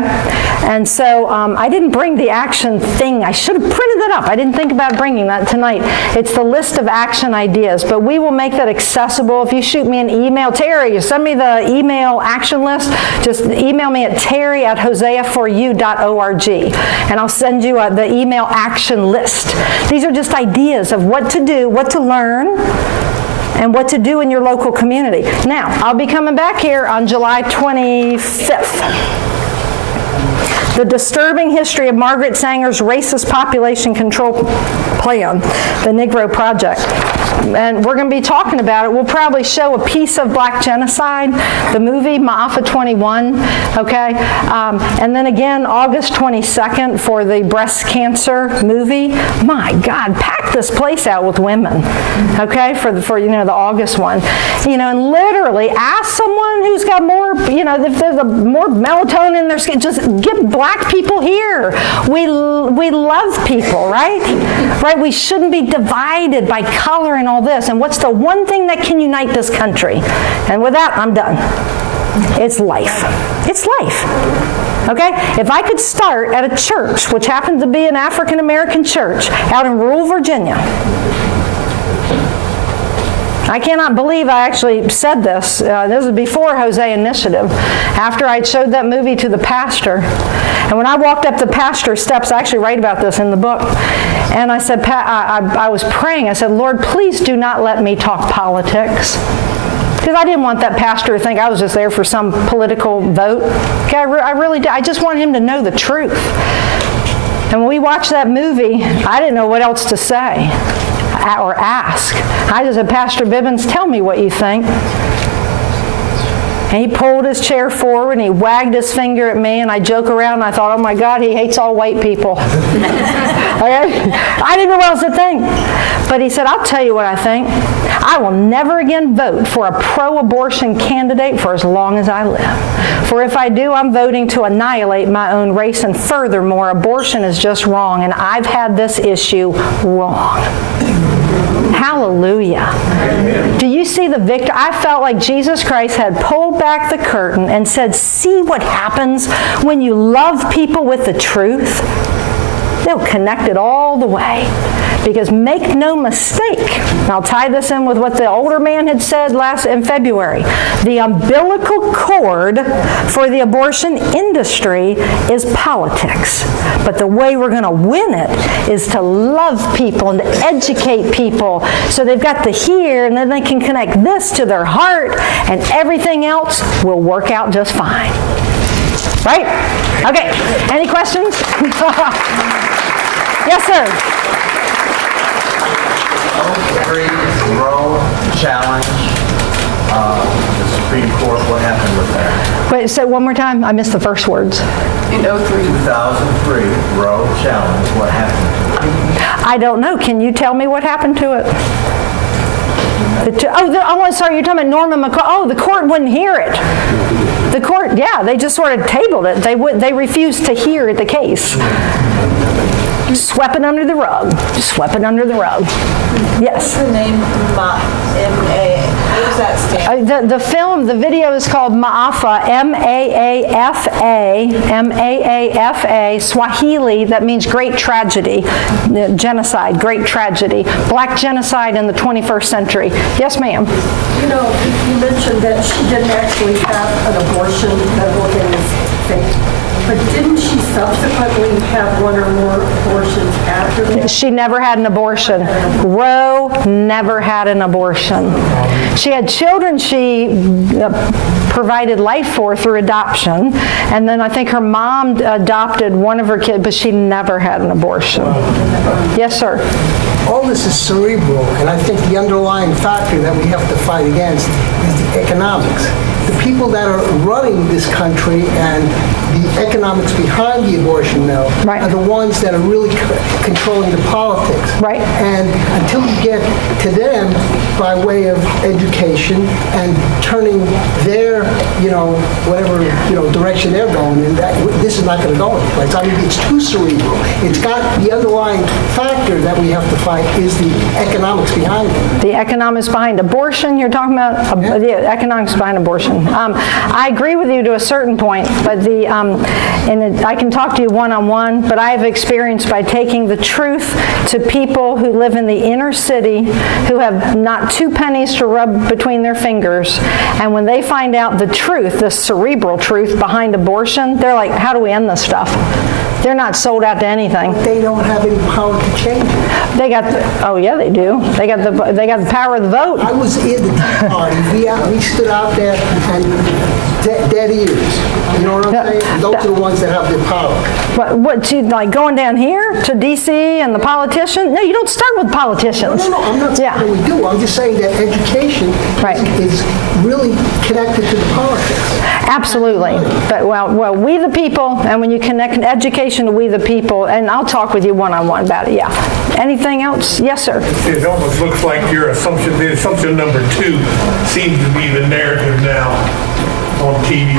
And so I didn't bring the action thing. I should have printed that up. I didn't think about bringing that tonight. It's the list of action ideas, but we will make that accessible. If you shoot me an email, Terry, you send me the email action list, just email me at terry@hoseaforyou.org, and I'll send you the email action list. These are just ideas of what to do, what to learn, and what to do in your local community. Now, I'll be coming back here on July 25th. The Disturbing History of Margaret Sanger's Racist Population Control Plan, the Negro Project. and we're going to be talking about it. We'll probably show a piece of Black Genocide, the movie Ma'afa 21, okay? And then again, August 22nd for the breast cancer movie. My God, pack this place out with women, okay, for the August one. And literally ask someone who's got more, if there's more melatonin in their skin, just get black people here. We love people, right? Right? We shouldn't be divided by color and all this. And what's the one thing that can unite this country? And with that, I'm done. It's life. It's life. Okay? If I could start at a church, which happened to be an African American church out in rural Virginia. I cannot believe I actually said this. This was before Jose Initiative, after I showed that movie to the pastor. And when I walked up the pastor's steps, I actually write about this in the book, and I said, I was praying, I said, Lord, please do not let me talk politics. Because I didn't want that pastor to think I was just there for some political vote. Okay, I really did. I just wanted him to know the truth. And when we watched that movie, I didn't know what else to say or ask. I just said, Pastor Bibbins, tell me what you think. And he pulled his chair forward and he wagged his finger at me, and I joke around and I thought, oh my God, he hates all white people. Okay? I didn't know what else to think. But he said, I'll tell you what I think. I will never again vote for a pro-abortion candidate for as long as I live. For if I do, I'm voting to annihilate my own race, and furthermore, abortion is just wrong, and I've had this issue wrong. Hallelujah. Amen. Do you see the victor? I felt like Jesus Christ had pulled back the curtain and said, see what happens when you love people with the truth? They'll connect it all the way. Because make no mistake, and I'll tie this in with what the older man had said in February, the umbilical cord for the abortion industry is politics. But the way we're going to win it is to love people and to educate people so they've got to hear, and then they can connect this to their heart, and everything else will work out just fine. Right? Okay. Any questions? Yes, sir. Roe challenge, the Supreme Court, what happened with that? Wait, say one more time. I missed the first words. In 2003, Roe challenge, what happened to it? I don't know. Can you tell me what happened to it? Sorry, you're talking about Norman McCarthy. Oh, the court wouldn't hear it. The court, yeah, they just sort of tabled it. They refused to hear the case. Swept it under the rug. Swept it under the rug. Yes. What's the name? M-A. What does that stand for? The video is called Ma'afa, M-A-A-F-A, M-A-A-F-A, Swahili, that means great tragedy, genocide, great tragedy, black genocide in the 21st century. Yes, ma'am. You mentioned that she didn't actually have an abortion, that thing. But didn't she subsequently have one or more abortions after that? She never had an abortion. Roe never had an abortion. She had children she provided life for through adoption, and then I think her mom adopted one of her kids, but she never had an abortion. Yes, sir. All this is cerebral, and I think the underlying factor that we have to fight against is the economics. The people that are running this country and the economics behind the abortion mill are the ones that are really controlling the politics. Right. And until you get to them by way of education and turning their, whatever, direction they're going in, this is not going to go anyplace. I mean, it's too cerebral. It's got the underlying factor that we have to fight is the economics behind it. The economics behind abortion, you're talking about? The economics behind abortion. I agree with you to a certain point, but I can talk to you one-on-one, but I have experienced by taking the truth to people who live in the inner city who have not 2 pennies to rub between their fingers, and when they find out the truth, the cerebral truth behind abortion, they're like, how do we end this stuff? They're not sold out to anything. They don't have any power to change it. They got they do. They got the power of the vote. I was in the Tea Party. We stood out there and dead ears. You know what I'm saying? And those are the ones that have the power. What, to, like going down here to D.C. and the politicians? No, you don't start with politicians. No, I'm not saying that we do. I'm just saying that education is really connected to the politics. Absolutely. But well, we the people, and when you connect education to we the people, and I'll talk with you one-on-one about it, yeah. Anything else? Yes, sir. It almost looks like your assumption, the assumption number 2 seems to be the narrative now on TV.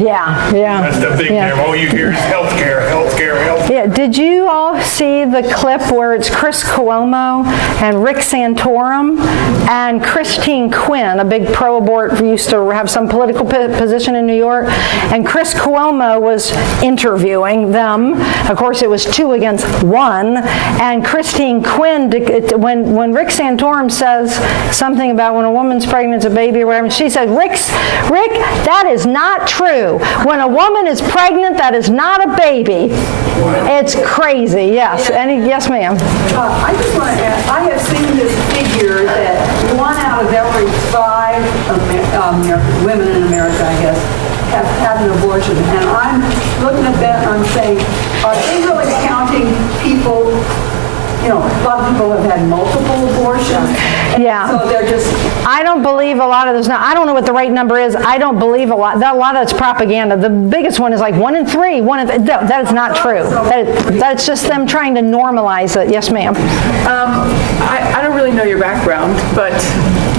Yeah. That's the big narrative. All you hear is healthcare, healthcare, healthcare. Yeah, did you all see the clip where it's Chris Cuomo and Rick Santorum and Christine Quinn, a big pro-abort, used to have some political position in New York, and Chris Cuomo was interviewing them. Of course, it was 2 against 1, and Christine Quinn, when Rick Santorum says something about when a woman's pregnant, it's a baby or whatever, she said, Rick, that is not true. When a woman is pregnant, that is not a baby. It's crazy, yes. Yes, ma'am. I just want to add, I have seen this figure that 1 out of every 5 women in America, I guess, have had an abortion. And I'm looking at that and I'm saying, are they really counting people? You know, a lot of people have had multiple abortions. Yeah. So they're just... I don't believe a lot of those. I don't know what the right number is. I don't believe a lot. A lot of it's propaganda. The biggest one is like 1 in 3. No, that is not true. That's just them trying to normalize it. Yes, ma'am. I don't really know your background, but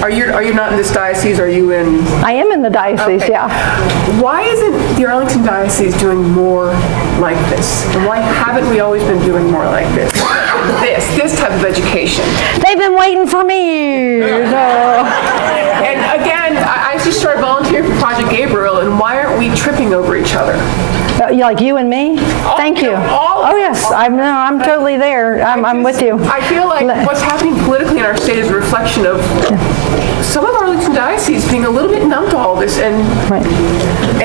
are you not in this diocese? Are you in? I am in the diocese, Okay. yeah. Why isn't the Arlington Diocese doing more like this? And why haven't we always been doing more like this? This type of education. They've been waiting for me. And again, I just started volunteering for Project Gabriel, and why aren't we tripping over each other? Like you and me? Thank you. Oh, yes. I'm totally there. I'm with you. I feel like what's happening politically in our state is a reflection of some of Arlington Diocese being a little bit numb to all this and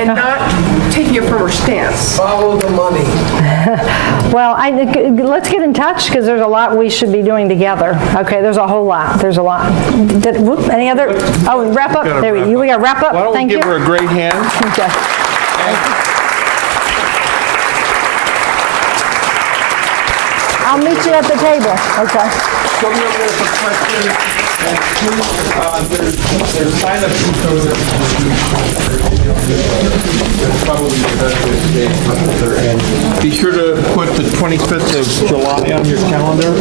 not taking a firmer stance. Follow the money. Well, let's get in touch because there's a lot we should be doing together. Okay, there's a whole lot. There's a lot. Any other? Oh, wrap up. There we got wrap up. Why don't we give her a great hand? Okay. I'll meet you at the table. Okay. Show me over there for questions. There's sign-up sheets over there. That's probably the best way to stay. And be sure to put the 25th of July on your calendar.